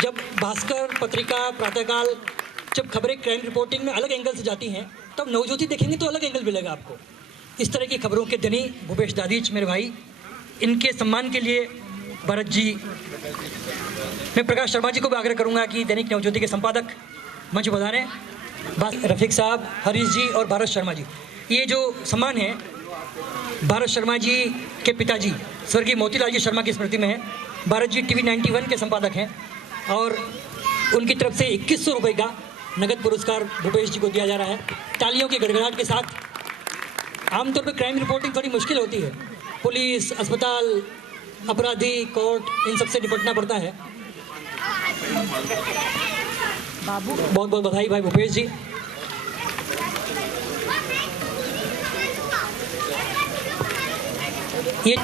जब भास्कर पत्रिका, प्रातःकाल, जब खबरें क्राइम रिपोर्टिंग में अलग एंगल से जाती हैं, तब नवज्योति देखेंगे तो अलग एंगल मिलेगा आपको। इस तरह की खबरों के धनी भूपेश दाधीच मेरे भाई, इनके सम्मान के लिए भरत जी, मैं प्रकाश शर्मा जी को भी आग्रह करूंगा कि दैनिक नवज्योति के संपादक मंच बधाएं। रफीक साहब, हरीश जी और भारत शर्मा जी। ये जो सम्मान है भारत शर्मा जी के पिताजी स्वर्गीय मोतीलाल जी शर्मा की स्मृति में है। भारत जी टीवी 91 के संपादक हैं और उनकी तरफ से 2100 रुपये का नगद पुरस्कार भूपेश जी को दिया जा रहा है। तालियों की गड़गड़ाहट के साथ। आमतौर पर क्राइम रिपोर्टिंग थोड़ी मुश्किल होती है, पुलिस, अस्पताल, अपराधी, कोर्ट, इन सबसे निपटना पड़ता है। बहुत बहुत बधाई भाई भूपेश जी। ये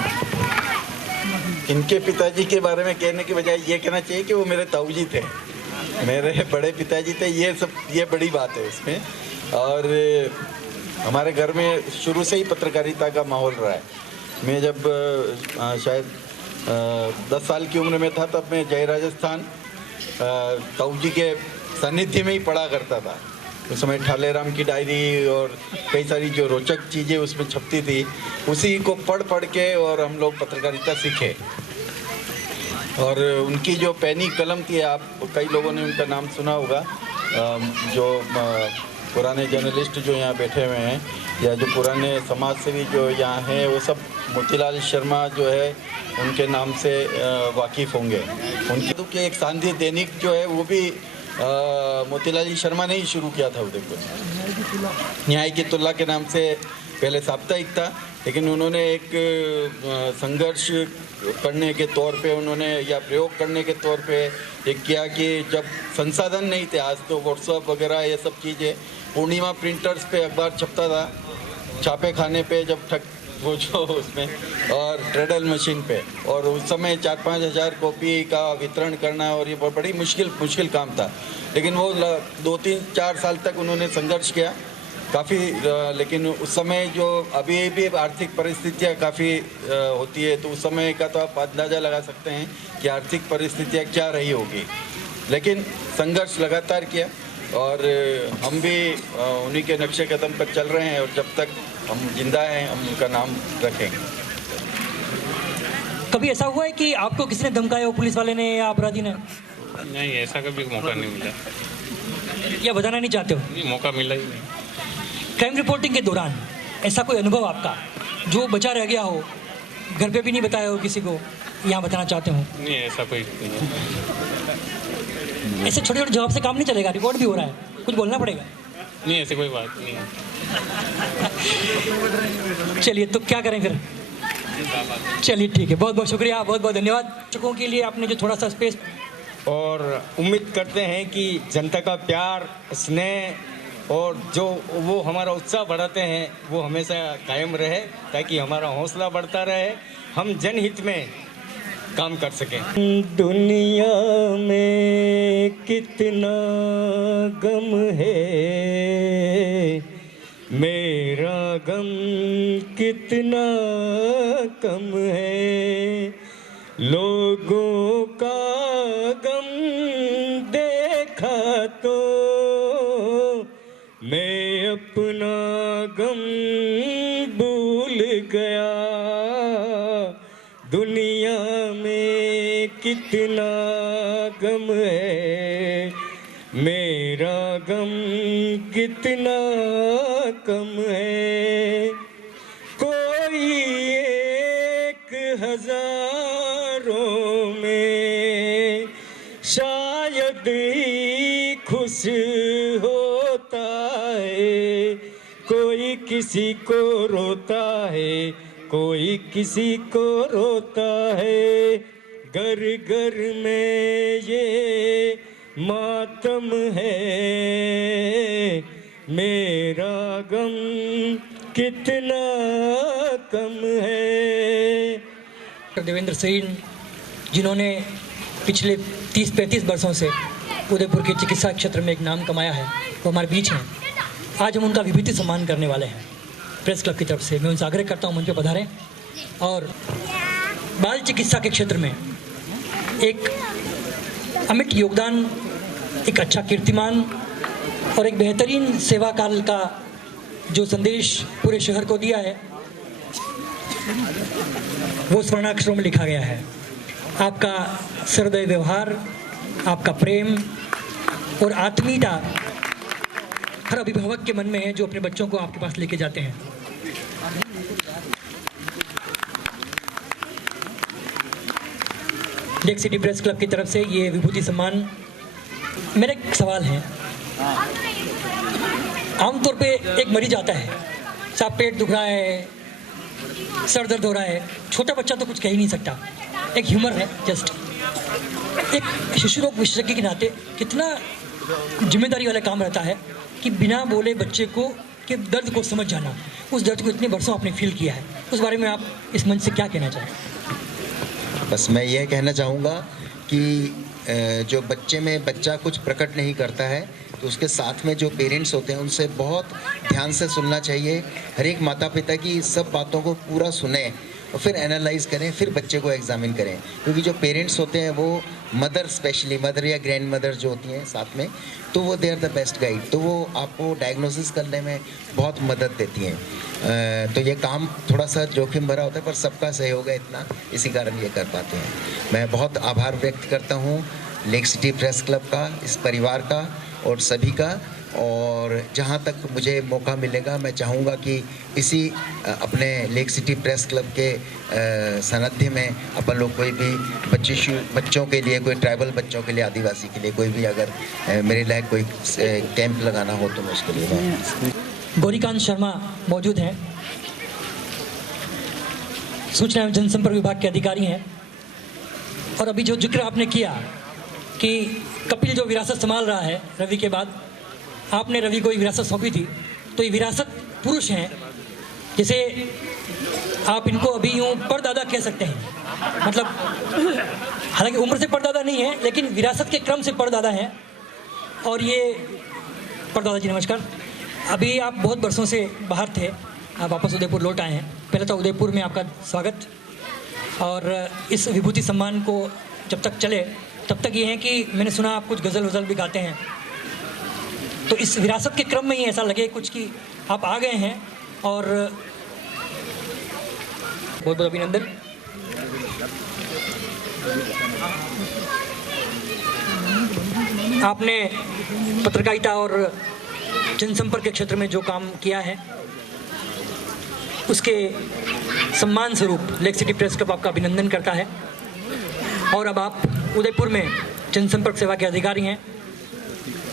इनके पिताजी के बारे में कहने की बजाय ये कहना चाहिए कि वो मेरे ताऊजी थे, मेरे बड़े पिताजी थे। ये बड़ी बात है इसमें। और हमारे घर में शुरू से ही पत्रकारिता का माहौल रहा है। मैं जब शायद 10 साल की उम्र में था, तब मैं जय राजस्थान ताऊजी के सानिध्य में ही पढ़ा करता था। उस समय ठालेराम की डायरी और कई सारी जो रोचक चीज़ें उसमें छपती थी, उसी को पढ़ पढ़ के और हम लोग पत्रकारिता सीखे। और उनकी जो पैनी कलम थी, आप कई लोगों ने उनका नाम सुना होगा, जो पुराने जर्नलिस्ट जो यहाँ बैठे हुए हैं या जो पुराने समाज सेवी जो यहाँ हैं, वो सब मोतीलाल शर्मा जो है उनके नाम से वाकिफ़ होंगे। उनके तो एक सांध्य दैनिक जो है वो भी मोतीलाल जी शर्मा ने ही शुरू किया था उदयपुर। न्याय की तुलना के नाम से पहले साप्ताहिक था, लेकिन उन्होंने एक संघर्ष करने के तौर पे उन्होंने या प्रयोग करने के तौर पे एक किया कि जब संसाधन नहीं थे, आज तो व्हाट्सएप वगैरह ये सब चीज़ें, पूर्णिमा प्रिंटर्स पे अखबार छपता था, छापे खाने पे जब वो जो उसमें, और ट्रेडल मशीन पे, और उस समय 4-5 हज़ार कॉपी का वितरण करना, और ये बड़ी मुश्किल काम था। लेकिन वो 2-3-4 साल तक उन्होंने संघर्ष किया काफ़ी लेकिन उस समय जो अभी भी आर्थिक परिस्थितियाँ काफ़ी होती है, तो उस समय का तो आप अंदाज़ा लगा सकते हैं कि आर्थिक परिस्थितियाँ क्या रही होगी। लेकिन संघर्ष लगातार किया और हम भी उन्हीं के नक्शे कदम पर चल रहे हैं और जब तक हम जिंदा हैं हम उनका नाम रखेंगे। कभी ऐसा हुआ है कि आपको किसी ने धमकाया हो, पुलिस वाले ने या अपराधी ने? नहीं, ऐसा कभी मौका नहीं मिला। या बताना नहीं चाहते हो? नहीं, मौका मिला ही नहीं। क्राइम रिपोर्टिंग के दौरान ऐसा कोई अनुभव आपका जो बचा रह गया हो, घर पे भी नहीं बताया हो किसी को, यहाँ बताना चाहते हो? नहीं, ऐसा कोई नहीं। ऐसे छोटे छोटे जवाब से काम नहीं चलेगा, रिकॉर्ड भी हो रहा है, कुछ बोलना पड़ेगा। नहीं, ऐसी कोई बात नहीं है। चलिए, तो क्या करें फिर? चलिए ठीक है, बहुत बहुत शुक्रिया, बहुत बहुत धन्यवाद चुकों के लिए, आपने जो थोड़ा सा स्पेस। और उम्मीद करते हैं कि जनता का प्यार, स्नेह और जो वो हमारा उत्साह बढ़ाते हैं वो हमेशा कायम रहे, ताकि हमारा हौसला बढ़ता रहे, हम जनहित में काम कर सकें। दुनिया में कितना गम है, मेरा गम कितना कम है, लोगों का गम देखा तो मैं अपना गम भूल गया। दुनिया में कितना गम है, मेरा गम कितना कम है, कोई एक हजारों में शायद ही खुश होता है, कोई किसी को रोता है, कोई किसी को रोता है, घर घर में ये मातम है, मेरा गम कितना कम है। देवेंद्र सेन, जिन्होंने पिछले 30-35 वर्षों से उदयपुर के चिकित्सा क्षेत्र में एक नाम कमाया है, वो हमारे बीच हैं। आज हम उनका विभूति सम्मान करने वाले हैं प्रेस क्लब की तरफ से। मैं उनसे आग्रह करता हूँ मंच पे पधारें और बाल चिकित्सा के क्षेत्र में एक अमिट योगदान, एक अच्छा कीर्तिमान और एक बेहतरीन सेवा काल का जो संदेश पूरे शहर को दिया है, वो स्वर्णाक्षरों में लिखा गया है। आपका सहृदय व्यवहार, आपका प्रेम और आत्मीयता हर अभिभावक के मन में है जो अपने बच्चों को आपके पास लेके जाते हैं। लेक सिटी प्रेस क्लब की तरफ से ये विभूति सम्मान। मेरा एक सवाल है, आमतौर पे एक मरीज आता है, साहब पेट दुख रहा है, सर दर्द हो रहा है, छोटा बच्चा तो कुछ कह ही नहीं सकता, एक ह्यूमर है जस्ट। एक शिशु रोग विशेषज्ञ के नाते कितना जिम्मेदारी वाला काम रहता है कि बिना बोले बच्चे को के दर्द को समझ जाना, उस दर्द को इतने वर्षों आपने फील किया है, उस बारे में आप इस मंच से क्या कहना चाहें? बस मैं ये कहना चाहूँगा कि जो बच्चे में बच्चा कुछ प्रकट नहीं करता है तो उसके साथ में जो पेरेंट्स होते हैं उनसे बहुत ध्यान से सुनना चाहिए। हर एक माता पिता की सब बातों को पूरा सुने और फिर एनालाइज करें, फिर बच्चे को एग्जामिन करें, क्योंकि जो पेरेंट्स होते हैं वो मदर, स्पेशली मदर या ग्रैंड मदर जो होती हैं साथ में, तो वो they are the best guide, तो वो आपको डायग्नोसिस करने में बहुत मदद देती हैं। तो ये काम थोड़ा सा जोखिम भरा होता है, पर सबका सहयोग है इतना, इसी कारण ये कर पाते हैं। मैं बहुत आभार व्यक्त करता हूँ लेक सिटी प्रेस क्लब का, इस परिवार का और सभी का। और जहाँ तक मुझे मौका मिलेगा मैं चाहूँगा कि इसी अपने लेक सिटी प्रेस क्लब के सानिध्य में अपन लोग कोई भी बच्चों के लिए, कोई ट्राइबल बच्चों के लिए, आदिवासी के लिए कोई भी अगर मेरे लायक कोई कैंप लगाना हो तो मैं उसके लिए। गौरीकांत शर्मा मौजूद हैं, सूचना एवं जनसंपर्क विभाग के अधिकारी हैं। और अभी जो जिक्र आपने किया कि कपिल जो विरासत संभाल रहा है रवि के बाद, आपने रवि को ये विरासत सौंपी थी, तो ये विरासत पुरुष हैं, जैसे आप इनको अभी यूँ परदादा कह सकते हैं, मतलब हालांकि उम्र से परदादा नहीं है लेकिन विरासत के क्रम से परदादा हैं। और ये परदादा जी नमस्कार। अभी आप बहुत बरसों से बाहर थे, आप वापस उदयपुर लौट आए हैं। पहले तो उदयपुर में आपका स्वागत, और इस विभूति सम्मान को जब तक चले तब तक ये है कि मैंने सुना आप कुछ गज़ल वज़ल भी गाते हैं, तो इस विरासत के क्रम में ही ऐसा लगे कुछ कि आप आ गए हैं, और बहुत बहुत अभिनंदन। आपने पत्रकारिता और जनसंपर्क के क्षेत्र में जो काम किया है उसके सम्मान स्वरूप लेक सिटी प्रेस क्लब आपका अभिनंदन करता है, और अब आप उदयपुर में जनसंपर्क सेवा के अधिकारी हैं,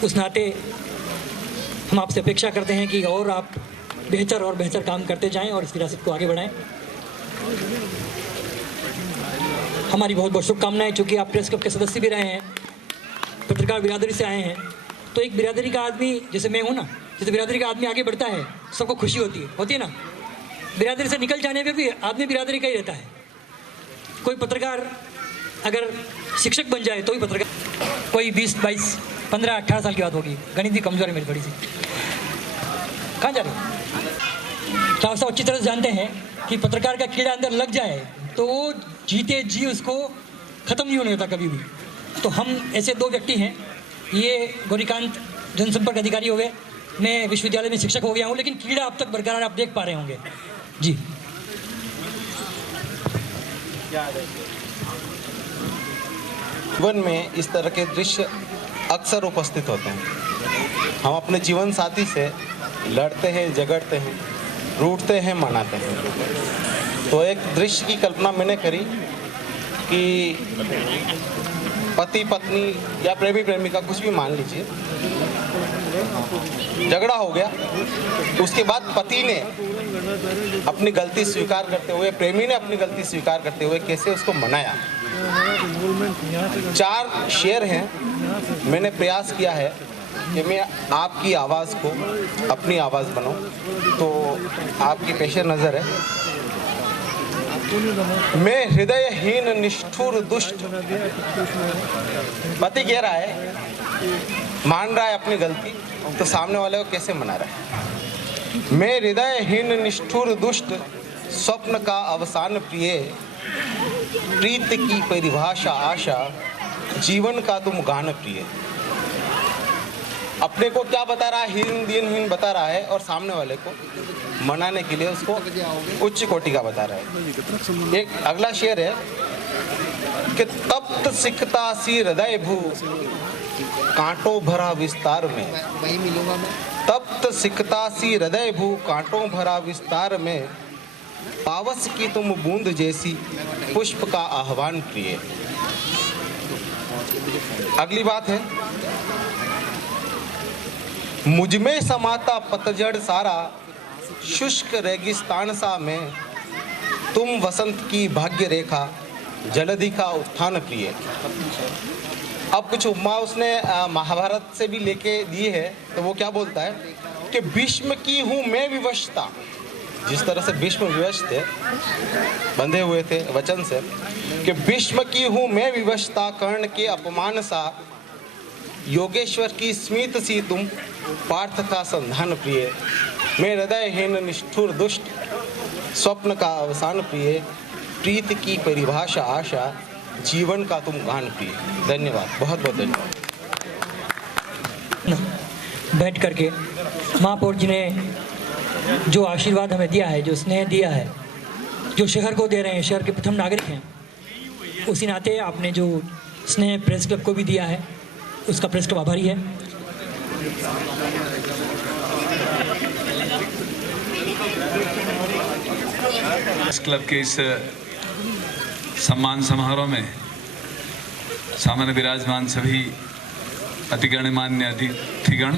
उस नाते हम आपसे अपेक्षा करते हैं कि और आप बेहतर और बेहतर काम करते जाएं और इस विरासत को आगे बढ़ाएं। हमारी बहुत बहुत शुभकामनाएं। चूँकि आप प्रेस क्लब के सदस्य भी रहे हैं, पत्रकार बिरादरी से आए हैं, तो एक बिरादरी का आदमी, जैसे मैं हूँ ना, जैसे बिरादरी का आदमी आगे बढ़ता है सबको खुशी होती है ना। बिरादरी से निकल जाने पे भी आदमी बिरादरी का ही रहता है। कोई पत्रकार अगर शिक्षक बन जाए तो भी पत्रकार, कोई 20, 22, 15, 18 साल की बात होगी। गणित भी कमजोर है मेरी थोड़ी सी। कहाँ जा रहे हो? तो आप सब अच्छी तरह से जानते हैं कि पत्रकार का कीड़ा अंदर लग जाए तो वो जीते जी उसको ख़त्म नहीं होने होता कभी भी। तो हम ऐसे दो व्यक्ति हैं, ये गौरीकांत जनसंपर्क अधिकारी हो गए, मैं विश्वविद्यालय में शिक्षक हो गया हूँ, लेकिन कीड़ा अब तक बरकरार आप देख पा रहे होंगे जी। जीवन में इस तरह के दृश्य अक्सर उपस्थित होते हैं। हम अपने जीवन साथी से लड़ते हैं, झगड़ते हैं, रूठते हैं, मनाते हैं। तो एक दृश्य की कल्पना मैंने करी कि पति पत्नी या प्रेमी प्रेमिका, कुछ भी मान लीजिए, झगड़ा हो गया। उसके बाद पति ने अपनी गलती स्वीकार करते हुए, प्रेमी ने अपनी गलती स्वीकार करते हुए कैसे उसको मनाया। 4 शेर हैं। मैंने प्रयास किया है कि मैं आपकी आवाज़ को अपनी आवाज़ बनाऊं, तो आपकी पेश नज़र है। मैं हृदयहीन निष्ठुर दुष्ट, पति कह रहा है, मान रहा है अपनी गलती, तो सामने वाले को कैसे मना रहा है। मैं हृदयहीन निष्ठुर दुष्ट, स्वप्न का अवसान प्रिय, प्रीत की परिभाषा आशा, जीवन का तुम गान प्रिय। अपने को क्या बता रहा है, हीन दीनहीन बता रहा है, और सामने वाले को मनाने के लिए उसको उच्च कोटि का बता रहा है। एक अगला शेर है कि तप्त सिकता सी हृदय भू, कांटों भरा विस्तार में, तप्त सिकता सी हृदय भू, कांटों भरा विस्तार में, पावस की तुम बूंद जैसी, पुष्प का आह्वान प्रिय। अगली बात है, मुझमें समाता पतझड़ सारा, शुष्क रेगिस्तान सा में, तुम वसंत की भाग्य रेखा, जलधि का उत्थान प्रिय। अब कुछ उपमा उसने महाभारत से भी लेके दी है, तो वो क्या बोलता है कि भीष्म की हूँ मैं विवशता। जिस तरह से भीष्म विवश थे, बंधे हुए थे वचन से, कि भीष्म की हूँ मैं विवशता, कर्ण के अपमान सा, योगेश्वर की स्मित सी तुम, पार्थ का संधान प्रिय। मैं हृदयहीन निष्ठुर दुष्ट, स्वप्न का अवसान प्रिय, प्रीत की परिभाषा आशा, जीवन का तुम गान प्रिय। धन्यवाद, बहुत बहुत धन्यवाद। बैठ करके महापौर जी ने जो आशीर्वाद हमें दिया है, जो स्नेह दिया है, जो शहर को दे रहे हैं, शहर के प्रथम नागरिक हैं, उसी नाते आपने जो स्नेह प्रेस क्लब को भी दिया है, उसका प्रेस क्लब आभारी है। प्रेस क्लब के इस सम्मान समारोह में सामने विराजमान सभी अतिगण्यमान्य अतिथिगण,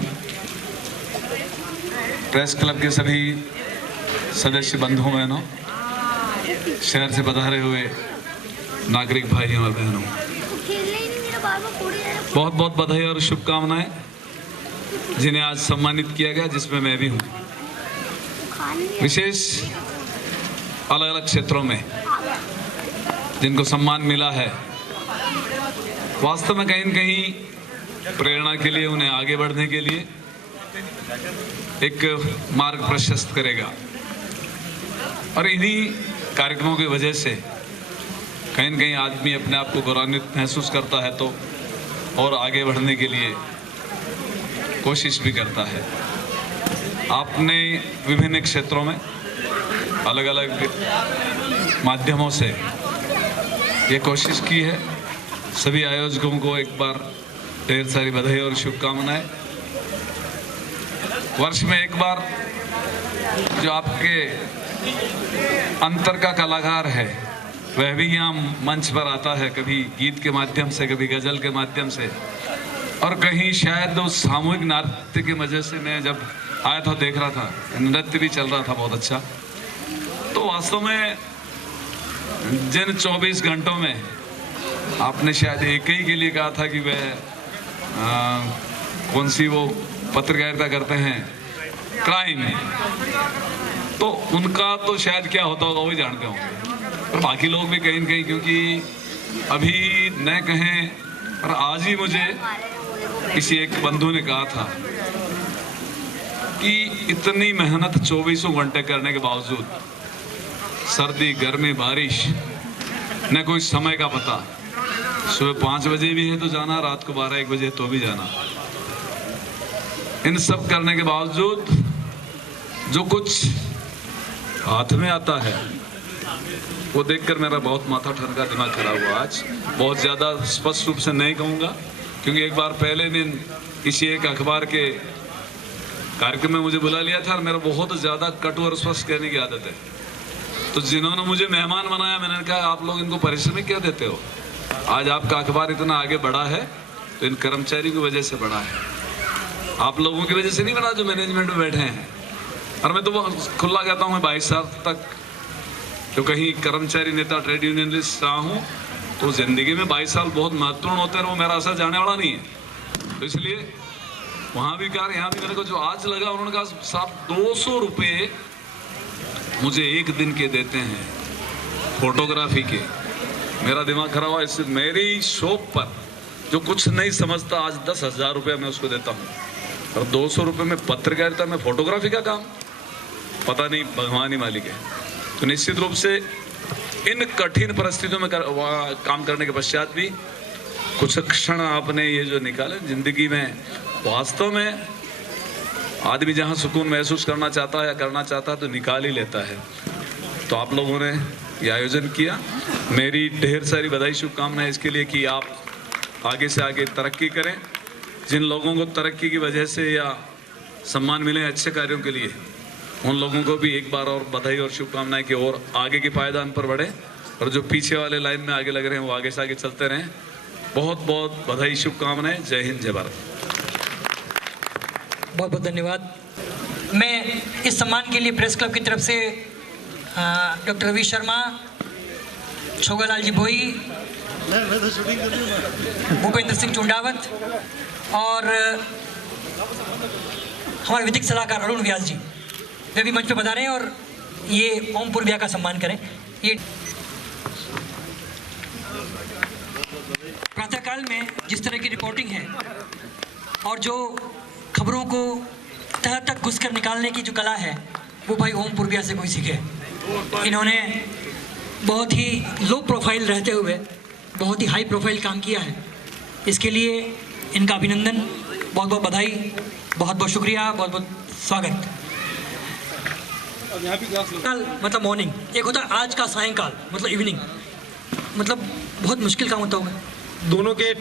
प्रेस क्लब के सभी सदस्य बंधुओं बहनों, शहर से पधारे हुए नागरिक भाइयों और बहनों, बहुत बहुत बधाई और शुभकामनाएं जिन्हें आज सम्मानित किया गया, जिसमें मैं भी हूँ। विशेष अलग अलग क्षेत्रों में जिनको सम्मान मिला है, वास्तव में कहीं न कहीं प्रेरणा के लिए, उन्हें आगे बढ़ने के लिए एक मार्ग प्रशस्त करेगा। और इन्हीं कार्यक्रमों की वजह से कहीं न कहीं आदमी अपने आप को गौरवान्वित महसूस करता है तो और आगे बढ़ने के लिए कोशिश भी करता है। आपने विभिन्न क्षेत्रों में अलग अलग माध्यमों से ये कोशिश की है। सभी आयोजकों को एक बार ढेर सारी बधाई और शुभकामनाएं। वर्ष में एक बार जो आपके अंतर का कलाकार है वह भी यहाँ मंच पर आता है, कभी गीत के माध्यम से, कभी गजल के माध्यम से, और कहीं शायद उस सामूहिक नृत्य की वजह से मैं जब आया था देख रहा था नृत्य भी चल रहा था बहुत अच्छा। तो वास्तव में जिन 24 घंटों में आपने शायद एक ही के लिए कहा था कि वह कौन सी वो पत्रकारिता करते हैं, क्राइम, तो उनका तो शायद क्या होता होगा वही जानते होंगे। और बाकी लोग भी कहीं न कहीं, क्योंकि अभी न कहें पर आज ही मुझे किसी एक बंधु ने कहा था कि इतनी मेहनत 24 घंटे करने के बावजूद, सर्दी गर्मी बारिश न कोई समय का पता, सुबह 5 बजे भी है तो जाना, रात को 12-1 बजे तो भी जाना, इन सब करने के बावजूद जो कुछ हाथ में आता है वो देखकर मेरा बहुत माथा ठनका, दिमाग खराब हुआ। आज बहुत ज़्यादा स्पष्ट रूप से नहीं कहूँगा क्योंकि एक बार पहले दिन किसी एक अखबार के कार्यक्रम में मुझे बुला लिया था और मेरा बहुत ज़्यादा कटु और स्पष्ट कहने की आदत है। तो जिन्होंने मुझे मेहमान बनाया, मैंने कहा आप लोग इनको परिश्रम क्यों देते हो? आज आपका अखबार इतना आगे बढ़ा है तो इन कर्मचारी की वजह से बढ़ा है, आप लोगों की वजह से नहीं बढ़ा जो मैनेजमेंट में बैठे हैं। और मैं तो खुला कहता हूँ, मैं 22 साल तक जो कहीं कर्मचारी नेता ट्रेड यूनियनिस्ट रहा हूँ तो जिंदगी में 22 साल बहुत महत्वपूर्ण होते हैं, वो मेरा असर जाने वाला नहीं है। तो इसलिए वहाँ भी कहा, यहाँ भी मेरे को जो आज लगा, उन्होंने कहा साहब 200 रुपये मुझे एक दिन के देते हैं फोटोग्राफी के। मेरा दिमाग खराब हुआ, इससे मेरी शॉप पर जो कुछ नहीं समझता आज 10,000 रुपये मैं उसको देता हूँ, और 200 रुपये में पत्रकारिता में फोटोग्राफी का काम, पता नहीं भगवान ही मालिक है। तो निश्चित रूप से इन कठिन परिस्थितियों में काम करने के पश्चात भी कुछ क्षण आपने ये जो निकाले जिंदगी में, वास्तव में आदमी जहाँ सुकून महसूस करना चाहता है या करना चाहता है तो निकाल ही लेता है। तो आप लोगों ने ये आयोजन किया, मेरी ढेर सारी बधाई शुभकामनाएं इसके लिए कि आप आगे से आगे तरक्की करें। जिन लोगों को तरक्की की वजह से या सम्मान मिले अच्छे कार्यों के लिए, उन लोगों को भी एक बार और बधाई और शुभकामनाएं कि और आगे के पायदान पर बढ़े, और जो पीछे वाले लाइन में आगे लग रहे हैं वो आगे से आगे चलते रहें। बहुत बहुत बधाई शुभकामनाएं। जय हिंद, जय भारत। बहुत बहुत धन्यवाद। मैं इस सम्मान के लिए प्रेस क्लब की तरफ से डॉक्टर रवि शर्मा, छोगालाल जी भोई, भूपेंद्र सिंह चुंडावत और हमारे विधिक सलाहकार अरुण व्यास जी वे भी मंच पे बता रहे हैं और ये ओम पूर्विया का सम्मान करें। ये प्रातःकाल में जिस तरह की रिपोर्टिंग है और जो खबरों को तह तक घुसकर निकालने की जो कला है वो भाई ओम पूर्विया से कोई सीखे। इन्होंने बहुत ही लो प्रोफाइल रहते हुए बहुत ही हाई प्रोफाइल काम किया है, इसके लिए इनका अभिनंदन, बहुत बहुत बधाई, बहुत बहुत शुक्रिया, बहुत बहुत स्वागत। मतलब मॉर्निंग, एक होता है आज का सायंकाल मतलब इवनिंग, मतलब बहुत मुश्किल काम होता होगा। दोनों के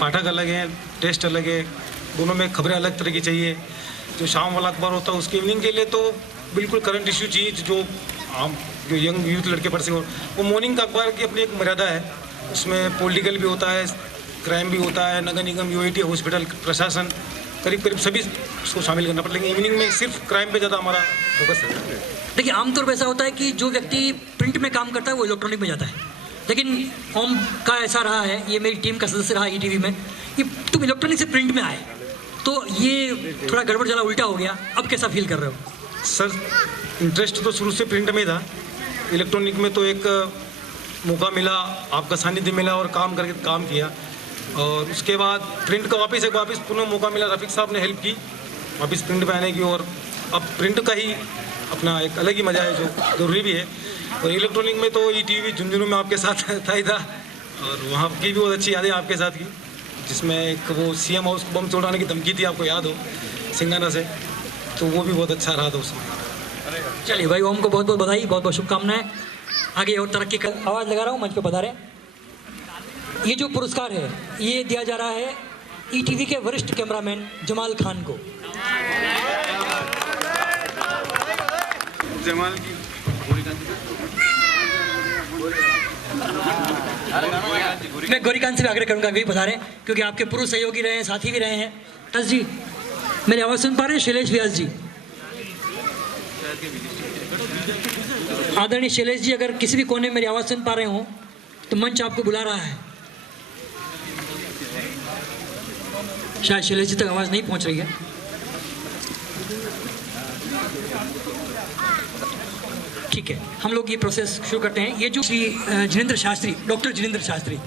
पाठक अलग हैं, टेस्ट अलग है, दोनों में खबरें अलग तरह की चाहिए। जो शाम वाला अखबार होता है उसके इवनिंग के लिए तो बिल्कुल करंट इशू चाहिए जो आम जो यंग यूथ लड़के पढ़ सकें। वो मॉर्निंग का अखबार की अपनी एक मर्यादा है, उसमें पॉलिटिकल भी होता है, क्राइम भी होता है, नगर निगम, यूआईटी, हॉस्पिटल, प्रशासन, करीब करीब सभी उसको शामिल करना पड़ता है। लेकिन इवनिंग में सिर्फ क्राइम पे ज़्यादा हमारा फोकस है। देखिए आमतौर पर ऐसा होता है कि जो व्यक्ति प्रिंट में काम करता है वो इलेक्ट्रॉनिक में जाता है, लेकिन ओम का ऐसा रहा है, ये मेरी टीम का सदस्य रहा ईटीवी में, कि तुम इलेक्ट्रॉनिक से प्रिंट में आए तो ये थोड़ा गड़बड़ चला, उल्टा हो गया। अब कैसा फील कर रहे हो? सर इंटरेस्ट तो शुरू से प्रिंट में था, इलेक्ट्रॉनिक में तो एक मौका मिला, आपका सानिध्य मिला और काम करके काम किया, और उसके बाद प्रिंट का वापस पुनः मौका मिला, रफ़ीक साहब ने हेल्प की वापस प्रिंट पे आने की, और अब प्रिंट का ही अपना एक अलग ही मज़ा है जो ज़रूरी भी है। और इलेक्ट्रॉनिक में तो ETV झुंझुनू में आपके साथ था ही था, और वहाँ की भी बहुत अच्छी यादें आपके साथ की, जिसमें एक वो CM हाउस को बम चढ़ाने की धमकी थी, आपको याद हो, सिंगाना से, तो वो भी बहुत अच्छा रहा था उसमें। चलिए भाई, ओम को बहुत बहुत बधाई, बहुत बहुत शुभकामनाएं, आगे और तरक्की कर। आवाज़ लगा रहा हूँ, मंच पे बता रहे। ये जो पुरस्कार है ये दिया जा रहा है ETV के वरिष्ठ कैमरामैन जमाल खान को। जमाल की मैं गौरीकांत से भी आग्रह करूंगा, भी बता रहे हैं, क्योंकि आपके पूर्व सहयोगी रहे हैं, साथी भी रहे हैं। तस जी, मेरी आवाज़ सुन पा रहे हैं? शैलेश व्यास जी, आदरणीय शैलेश जी, अगर किसी भी कोने में मेरी आवाज़ सुन पा रहे हो तो मंच आपको बुला रहा है। शायद शैलेश जी तक आवाज़ नहीं पहुंच रही है। ठीक है, हम लोग ये प्रोसेस शुरू करते हैं। ये जो श्री जिनेंद्र शास्त्री, डॉक्टर जिनेंद्र शास्त्री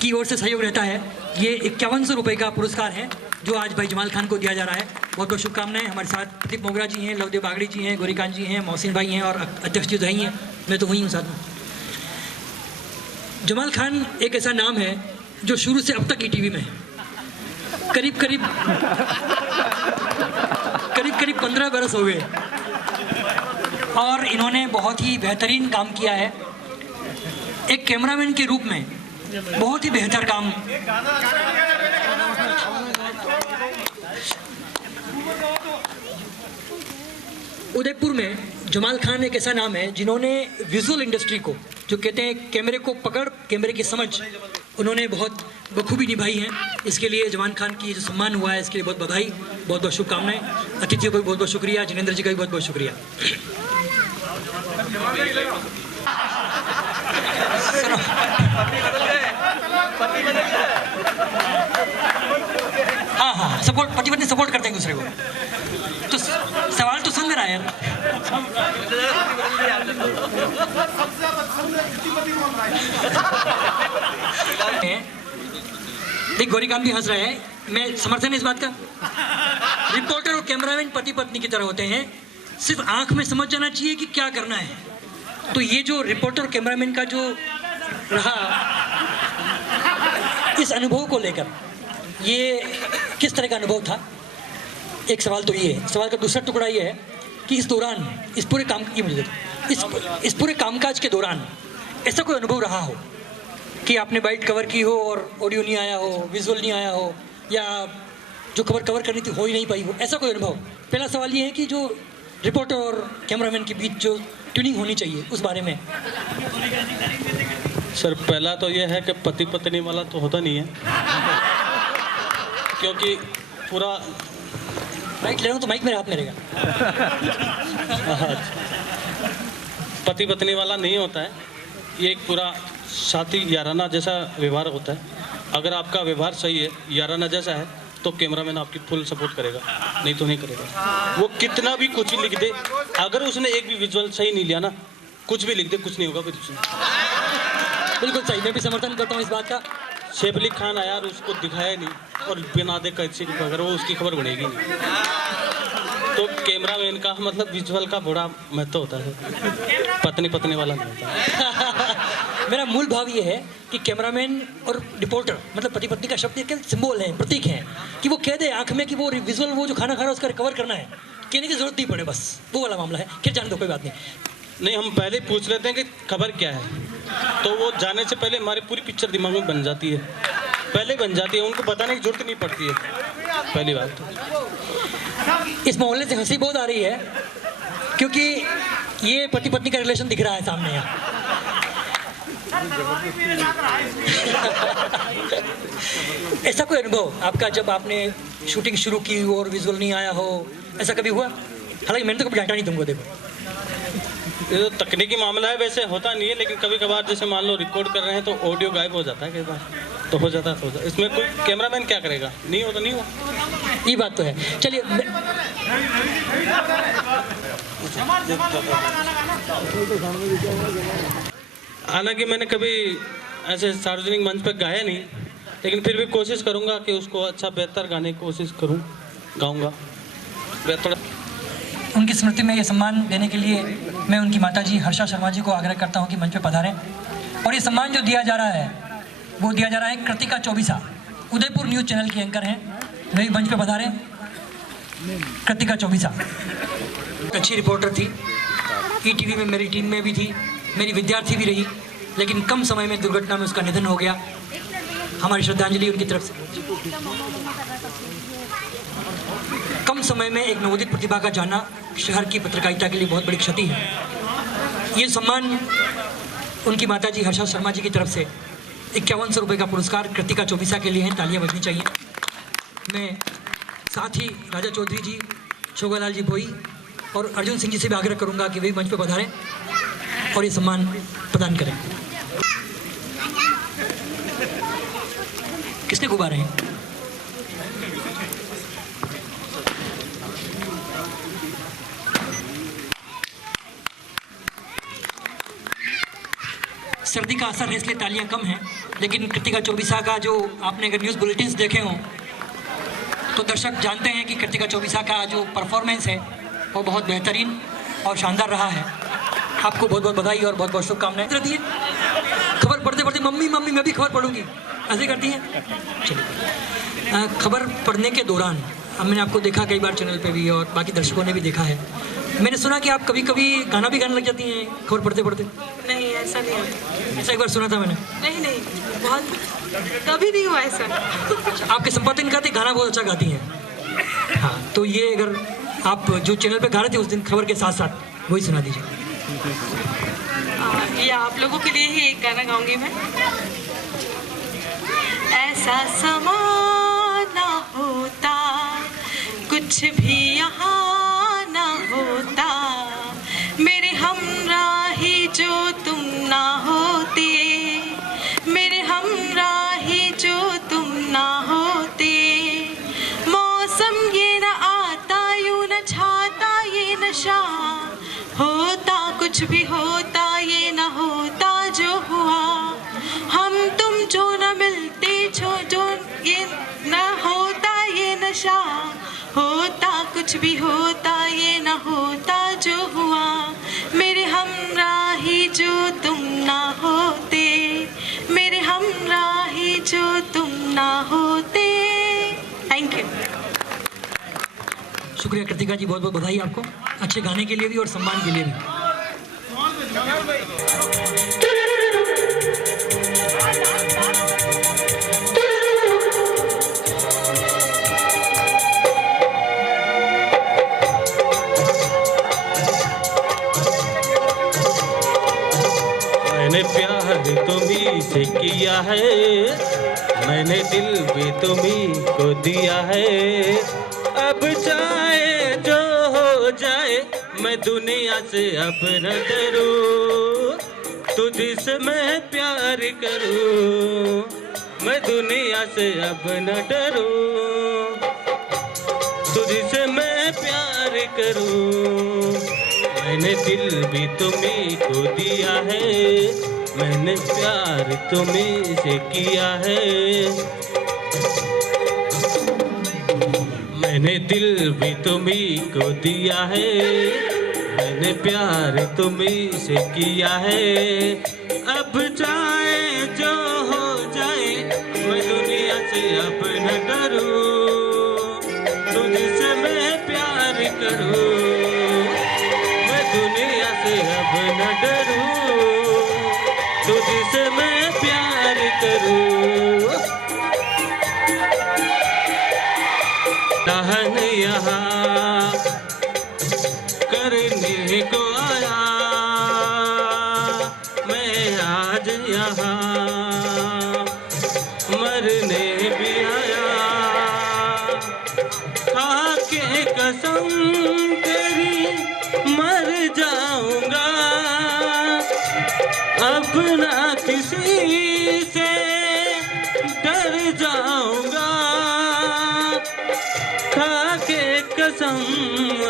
की ओर से सहयोग रहता है, ये 5100 रुपये का पुरस्कार है जो आज भाई जमाल खान को दिया जा रहा है। बहुत बहुत शुभकामनाएं। हमारे साथ प्रदीप मोगरा जी हैं, लवदेव बागड़ी जी हैं, गौरीकांत जी हैं, मोहसिन भाई हैं और अध्यक्ष जी तो ही हैं, मैं तो वही हूँ साथ में। जमाल खान एक ऐसा नाम है जो शुरू से अब तक ETV में है। करीब करीब 15 बरस हो गए और इन्होंने बहुत ही बेहतरीन काम किया है। एक कैमरामैन के रूप में बहुत ही बेहतर काम। उदयपुर में जमाल खान एक ऐसा नाम है जिन्होंने विजुअल इंडस्ट्री को, जो कहते हैं कैमरे को पकड़, कैमरे की समझ, उन्होंने बहुत बखूबी निभाई है। इसके लिए जमाल खान की जो सम्मान हुआ है इसके लिए बहुत बधाई, बहुत बहुत शुभकामनाएं। अतिथियों को भी बहुत बहुत शुक्रिया, जिनेंद्र जी का भी बहुत बहुत शुक्रिया। हाँ, सपोर्ट, पति पत्नी सपोर्ट करते हैं दूसरे को। तो सवाल तो सुन रहा है यार। देख, गौरीकांत भी हंस रहे हैं, मैं समर्थन है इस बात का। रिपोर्टर और कैमरामैन पति पत्नी की तरह होते हैं, सिर्फ आंख में समझ जाना चाहिए कि क्या करना है। तो ये जो रिपोर्टर और कैमरामैन का जो रहा, इस अनुभव को लेकर ये किस तरह का अनुभव था, एक सवाल तो ये है। सवाल का दूसरा टुकड़ा ये है कि इस दौरान, इस पूरे काम की मुझे इस पूरे कामकाज के दौरान ऐसा कोई अनुभव रहा हो कि आपने बाइट कवर की हो और ऑडियो नहीं आया हो, विजुअल नहीं आया हो, या जो खबर कवर करनी थी हो ही नहीं पाई हो, ऐसा कोई अनुभव? पहला सवाल ये है कि जो रिपोर्टर और कैमरामैन के बीच जो ट्यूनिंग होनी चाहिए उस बारे में। सर, पहला तो ये है कि पति पत्नी वाला तो होता नहीं है, क्योंकि पूरा माइक ले रहा हूँ तो माइक मेरे हाथ में रहेगा। पति पत्नी वाला नहीं होता है, ये एक पूरा साथी याराना जैसा व्यवहार होता है। अगर आपका व्यवहार सही है, याराना जैसा है, तो कैमरामैन आपकी फुल सपोर्ट करेगा, नहीं तो नहीं करेगा। वो कितना भी कुछ लिख दे, अगर उसने एक भी विजुअल सही नहीं लिया ना, कुछ भी लिख दे, कुछ नहीं होगा, कुछ नहीं। बिल्कुल सही, मैं भी समर्थन करता हूँ इस बात का। सैफ अली खान आया और उसको दिखाया नहीं, और बिना दे कैसे अगर वो उसकी खबर बनेगी नहीं। तो कैमरामैन का मतलब विजुअल का बड़ा महत्व होता है, पत्नी पत्नी वाला नहीं होता। मेरा मूल भाव ये है कि कैमरामैन और रिपोर्टर, मतलब पति पत्नी का शब्द एक सिंबल है, प्रतीक है, कि वो कह दे आंख में कि वो विजुअल, वो जो खाना खा रहा है उसका रिकवर करना है, कहने की जरूरत नहीं पड़े, बस वो वाला मामला है। फिर जान दो, कोई बात नहीं, हम पहले ही पूछ लेते हैं कि खबर क्या है, तो वो जाने से पहले हमारी पूरी पिक्चर दिमाग में बन जाती है, पहले बन जाती है, उनको बताने की जरूरत नहीं पड़ती है, पहली बात तो। इस मामले से हंसी बहुत आ रही है क्योंकि ये पति पत्नी का रिलेशन दिख रहा है सामने यहाँ। ऐसा कोई अनुभव आपका जब आपने शूटिंग शुरू की और विजुअल नहीं आया हो, ऐसा कभी हुआ? हालांकि मैंने तो कभी डांटा नहीं तुमको, देखो ये तो तकनीकी मामला है, वैसे होता नहीं है, लेकिन कभी कभार जैसे मान लो रिकॉर्ड कर रहे हैं तो ऑडियो गायब हो जाता है, कई बार तो हो जाता है, इसमें कोई कैमरामैन क्या करेगा, नहीं हो तो नहीं हो, ये बात तो है। चलिए, हालांकि मैंने कभी ऐसे सार्वजनिक मंच पर गाया नहीं, लेकिन फिर भी कोशिश करूंगा कि उसको अच्छा बेहतर गाने की कोशिश करूं, गाऊंगा। उनकी स्मृति में ये सम्मान देने के लिए मैं उनकी माताजी हर्षा शर्मा जी को आग्रह करता हूँ कि मंच पे पधारें। और ये सम्मान जो दिया जा रहा है वो दिया जा रहा है कृतिका चौबीसा, उदयपुर न्यूज़ चैनल की एंकर हैं, वे भी मंच पे पधारें। कृतिका चौबीसा अच्छी रिपोर्टर थी, ईटीवी में मेरी टीम में भी थी, मेरी विद्यार्थी भी रही, लेकिन कम समय में दुर्घटना में उसका निधन हो गया। हमारी श्रद्धांजलि उनकी तरफ से। कम समय में एक नवोदित प्रतिभा का जाना शहर की पत्रकारिता के लिए बहुत बड़ी क्षति है। ये सम्मान उनकी माताजी हर्षा शर्मा जी की तरफ से 5100 रुपये का पुरस्कार कृतिका चौबीसा के लिए है, तालियां बजनी चाहिए। मैं साथ ही राजा चौधरी जी, छोगालाल जी भोई और अर्जुन सिंह जी से भी आग्रह करूंगा कि वे मंच पर पधारें और ये सम्मान प्रदान करें। किसने गुब्बारे हैं? सर्दी का असर है इसलिए तालियां कम हैं, लेकिन कृतिका चौबीसा का जो आपने अगर न्यूज़ बुलेटिन्स देखे हों तो दर्शक जानते हैं कि कृतिका चौबीसा का जो परफॉर्मेंस है वो बहुत बेहतरीन और शानदार रहा है। आपको बहुत बहुत बधाई और बहुत बहुत शुभकामनाएं रहती है। खबर पढ़ते पढ़ते मम्मी मम्मी मैं भी खबर पढ़ूंगी ऐसे करती हैं। चलिए, खबर पढ़ने के दौरान मैंने आपको देखा कई बार चैनल पे भी और बाकी दर्शकों ने भी देखा है, मैंने सुना कि आप कभी कभी गाना भी गाने लग जाती हैं खबर पढ़ते पढ़ते। नहीं, ऐसा नहीं है। ऐसा एक बार सुना था मैंने। नहीं, बहुत कभी नहीं हुआ ऐसा। आपके संपादन गाते गाना बहुत अच्छा गाती हैं। हाँ, तो ये अगर आप जो चैनल पे गा रहे थे उस दिन खबर के साथ साथ वही सुना दीजिए। ये आप लोगों के लिए ही एक गाना गाऊंगी मैं। ऐसा समा ना होता, कुछ भी यहाँ ना होता, मेरे हमराही जो तुम ना होते, मेरे हमराही जो तुम ना होते, मौसम ये न आता यूं न छाता ये नशा होता, कुछ भी होता ये न होता जो हुआ, हम तुम जो न मिलते जो ये न होता ये नशा होता, कुछ भी होता ये न होता जो हुआ, मेरे हमराही जो तुम ना होते, मेरे हमराही जो तुम ना होते। Thank you. शुक्रिया कृतिका जी, बहुत बहुत बधाई आपको अच्छे गाने के लिए भी और सम्मान के लिए भी। मैंने प्यार तुम्हीं से किया है, मैंने दिल भी तुम्हीं को दिया है, अब चाहे जो हो जाए मैं दुनिया से अब न डरूं, तुझसे मैं प्यार करूं, मैं दुनिया से अब न डरूं, तुझसे मैं प्यार करूं, मैंने दिल भी तुम्हीं को दिया है, मैंने प्यार तुम्हीं से किया है, मैंने दिल भी तुम्हीं को दिया है, मैंने प्यार तुम्हीं से किया है, अब चाहे जो हो जाए मैं दुनिया से अब न डरूं, तुझसे मैं प्यार करूं, मैं दुनिया से अब न डरूं, तुझसे मैं प्यार करूं, तहन यहाँ करने को आया, मैं आज यहाँ मरने भी आया, खा के कसम तेरी मर जाऊंगा, अब ना किसी से डर जाऊंगा, खा के कसम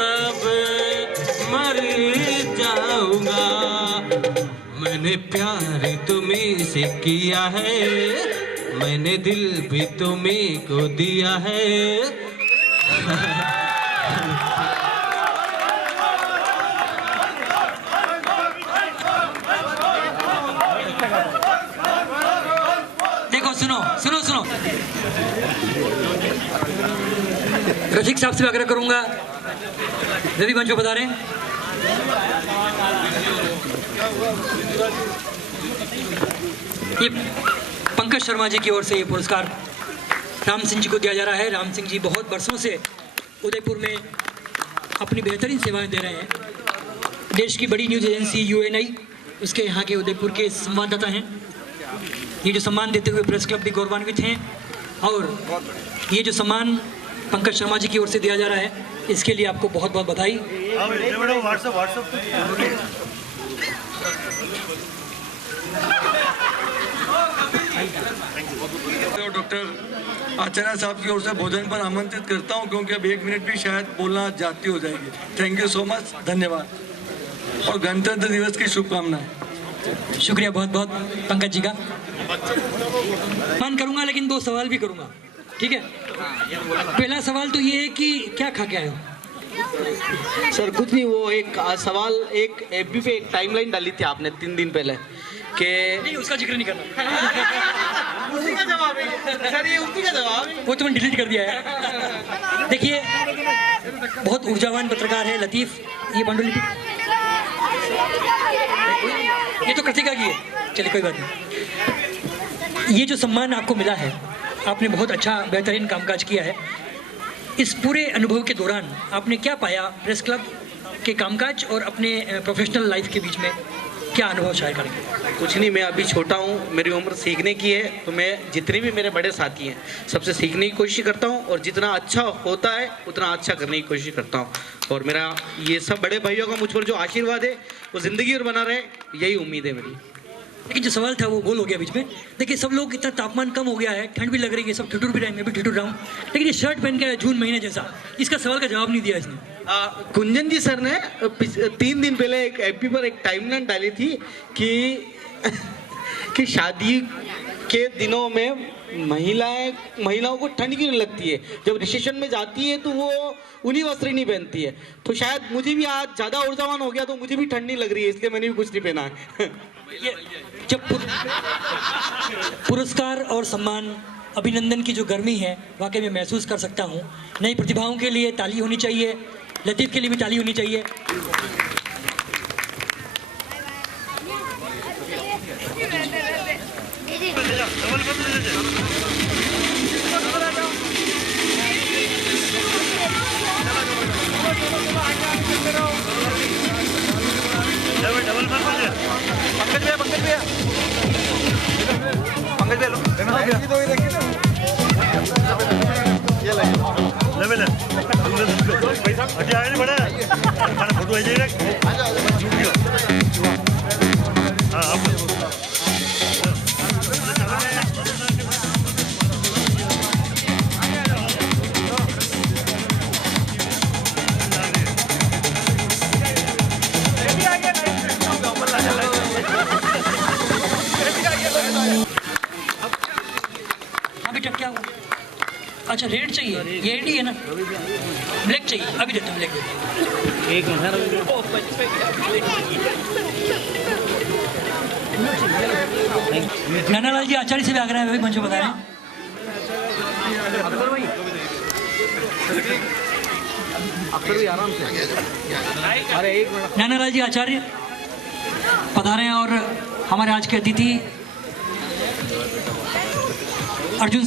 अब मर जाऊंगा, मैंने प्यार तुम्हीं से किया है, मैंने दिल भी तुम्हीं को दिया है। सुनो सुनो सुनो। रफीक साहब से आग्रह करूंगा, रवि मंच पर बता रहे हैं। ये पंकज शर्मा जी की ओर से ये पुरस्कार राम सिंह जी को दिया जा रहा है। राम सिंह जी बहुत बरसों से उदयपुर में अपनी बेहतरीन सेवाएं दे रहे हैं। देश की बड़ी न्यूज़ एजेंसी UNI उसके यहाँ के उदयपुर के संवाददाता हैं। ये जो सम्मान देते हुए प्रेस क्लब भी गौरवान्वित हैं और ये जो सम्मान पंकज शर्मा जी की ओर से दिया जा रहा है इसके लिए आपको बहुत बहुत बधाई। डॉक्टर आचार्य साहब की ओर से भोजन पर आमंत्रित करता हूं, क्योंकि अब 1 मिनट भी शायद बोलना जाती हो जाएगी। थैंक यू सो मच, धन्यवाद और गणतंत्र दिवस की शुभकामनाएं। शुक्रिया बहुत बहुत पंकज जी का। मान करूंगा लेकिन 2 सवाल भी करूंगा, ठीक है? पहला सवाल तो ये है कि क्या खा के आए हो? सर कुछ नहीं, वो एक सवाल एक FB पे एक टाइमलाइन डाली थी आपने 3 दिन पहले कि नहीं, उसका जिक्र नहीं करना। उसी का जवाब है सर, ये उसी का जवाब है। वो तो मैंने डिलीट कर दिया है। देखिए बहुत ऊर्जावान पत्रकार है लतीफ़, ये पांडुलिपि ये तो कृतिका की है, चलिए कोई बात नहीं। ये जो सम्मान आपको मिला है, आपने बहुत अच्छा बेहतरीन कामकाज किया है। इस पूरे अनुभव के दौरान आपने क्या पाया प्रेस क्लब के कामकाज और अपने प्रोफेशनल लाइफ के बीच में क्या अनुभव शेयर करेंगे? कुछ नहीं, मैं अभी छोटा हूँ, मेरी उम्र सीखने की है, तो मैं जितने भी मेरे बड़े साथी हैं सबसे सीखने की कोशिश करता हूँ और जितना अच्छा होता है उतना अच्छा करने की कोशिश करता हूँ। और मेरा ये सब बड़े भाइयों का मुझ पर जो आशीर्वाद है वो ज़िंदगी और बना रहे, यही उम्मीद है मेरी। लेकिन जो सवाल था वो गोल हो गया बीच में। देखिए सब लोग, इतना तापमान कम हो गया है, ठंड भी लग रही है, सब ठिठुर भी रहे हैं, मैं भी ठिठुर रहा हूँ, लेकिन ये शर्ट पहन के आया जून महीने जैसा, इसका सवाल का जवाब नहीं दिया इसने। कुंजन जी सर ने 3 दिन पहले एक FB पर एक टाइमलाइन डाली थी कि शादी के दिनों में महिलाओं को ठंड क्यों नहीं लगती है, जब रिसेप्शन में जाती है तो वो उन्हीं वस्त्र नहीं पहनती है। तो शायद मुझे भी आज ज़्यादा ऊर्जावान हो गया तो मुझे भी ठंड नहीं लग रही है, इसलिए मैंने भी कुछ नहीं पहना है। जब पुरस्कार और सम्मान, अभिनंदन की जो गर्मी है वाकई में महसूस कर सकता हूँ। नई प्रतिभाओं के लिए ताली होनी चाहिए, लतीफ़ के लिए भी ताली होनी चाहिए। अच्छा रेड चाहिए, ये एडी है ना, ब्लैक चाहिए, अभी देता हूँ ब्लैक देता हूँ। एक नानालाल जी आचार्य से भी आग्रह है, मंच बता रहे हैं। नानालाल जी आचार्य पधारे हैं और हमारे आज के अतिथि अर्जुन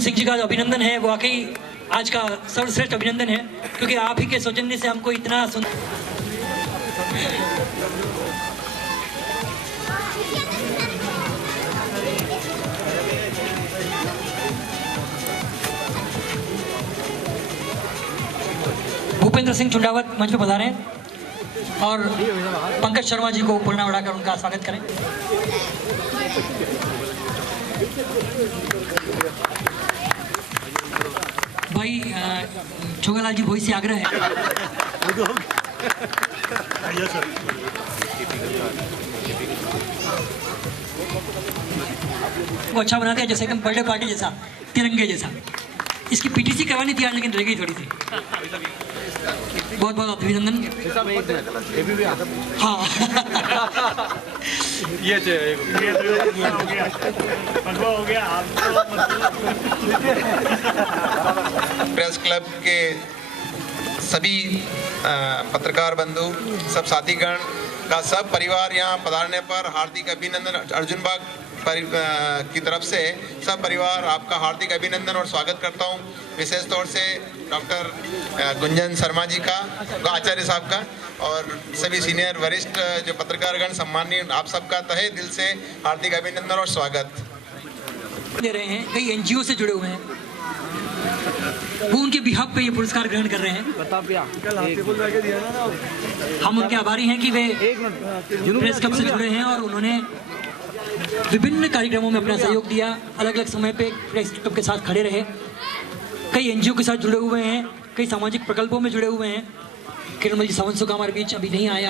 सिंह जी का अभिनंदन है, वाकई आज का सर्वश्रेष्ठ अभिनंदन है, क्योंकि आप ही के सौजन्य से हमको इतना भूपेंद्र सिंह चुंडावत मंच पर पधारे हैं और पंकज शर्मा जी को पुरना उड़ाकर उनका स्वागत करें। भाई छोगालाल जी भोई से आग्रह है, वो अच्छा बना दिया जैसे एकदम बर्थडे पार्टी जैसा, तिरंगे जैसा। इसकी PTC करवानी थी आज, लेकिन रह गई थोड़ी सी। बहुत बहुत अभिनंदन। हाँ ये प्रेस क्लब के सभी पत्रकार बंधु, सब साथीगण का सब परिवार यहाँ पधारने पर हार्दिक अभिनंदन। अर्जुन बाग की तरफ से सब परिवार आपका हार्दिक अभिनंदन और स्वागत करता हूँ। विशेष तौर से डॉक्टर गुंजन शर्मा जी का, आचार्य साहब का और सभी सीनियर वरिष्ठ जो पत्रकारगण सम्मानीय, आप सबका तहे दिल से हार्दिक अभिनंदन और स्वागत दे रहे हैं। कई एनजीओ से जुड़े हुए हैं, वो उनके बिहाफ पे ये पुरस्कार ग्रहण कर रहे हैं। हम उनके आभारी हैं कि वे प्रेस क्लब से जुड़े हैं और उन्होंने विभिन्न कार्यक्रमों में अपना सहयोग दिया, अलग अलग समय पे प्रेस क्लब के साथ खड़े रहे। कई एनजीओ के साथ जुड़े हुए हैं, कई सामाजिक प्रकल्पों में जुड़े हुए हैं। किरणमल जी सावंत सुखा हमारे बीच अभी नहीं आया।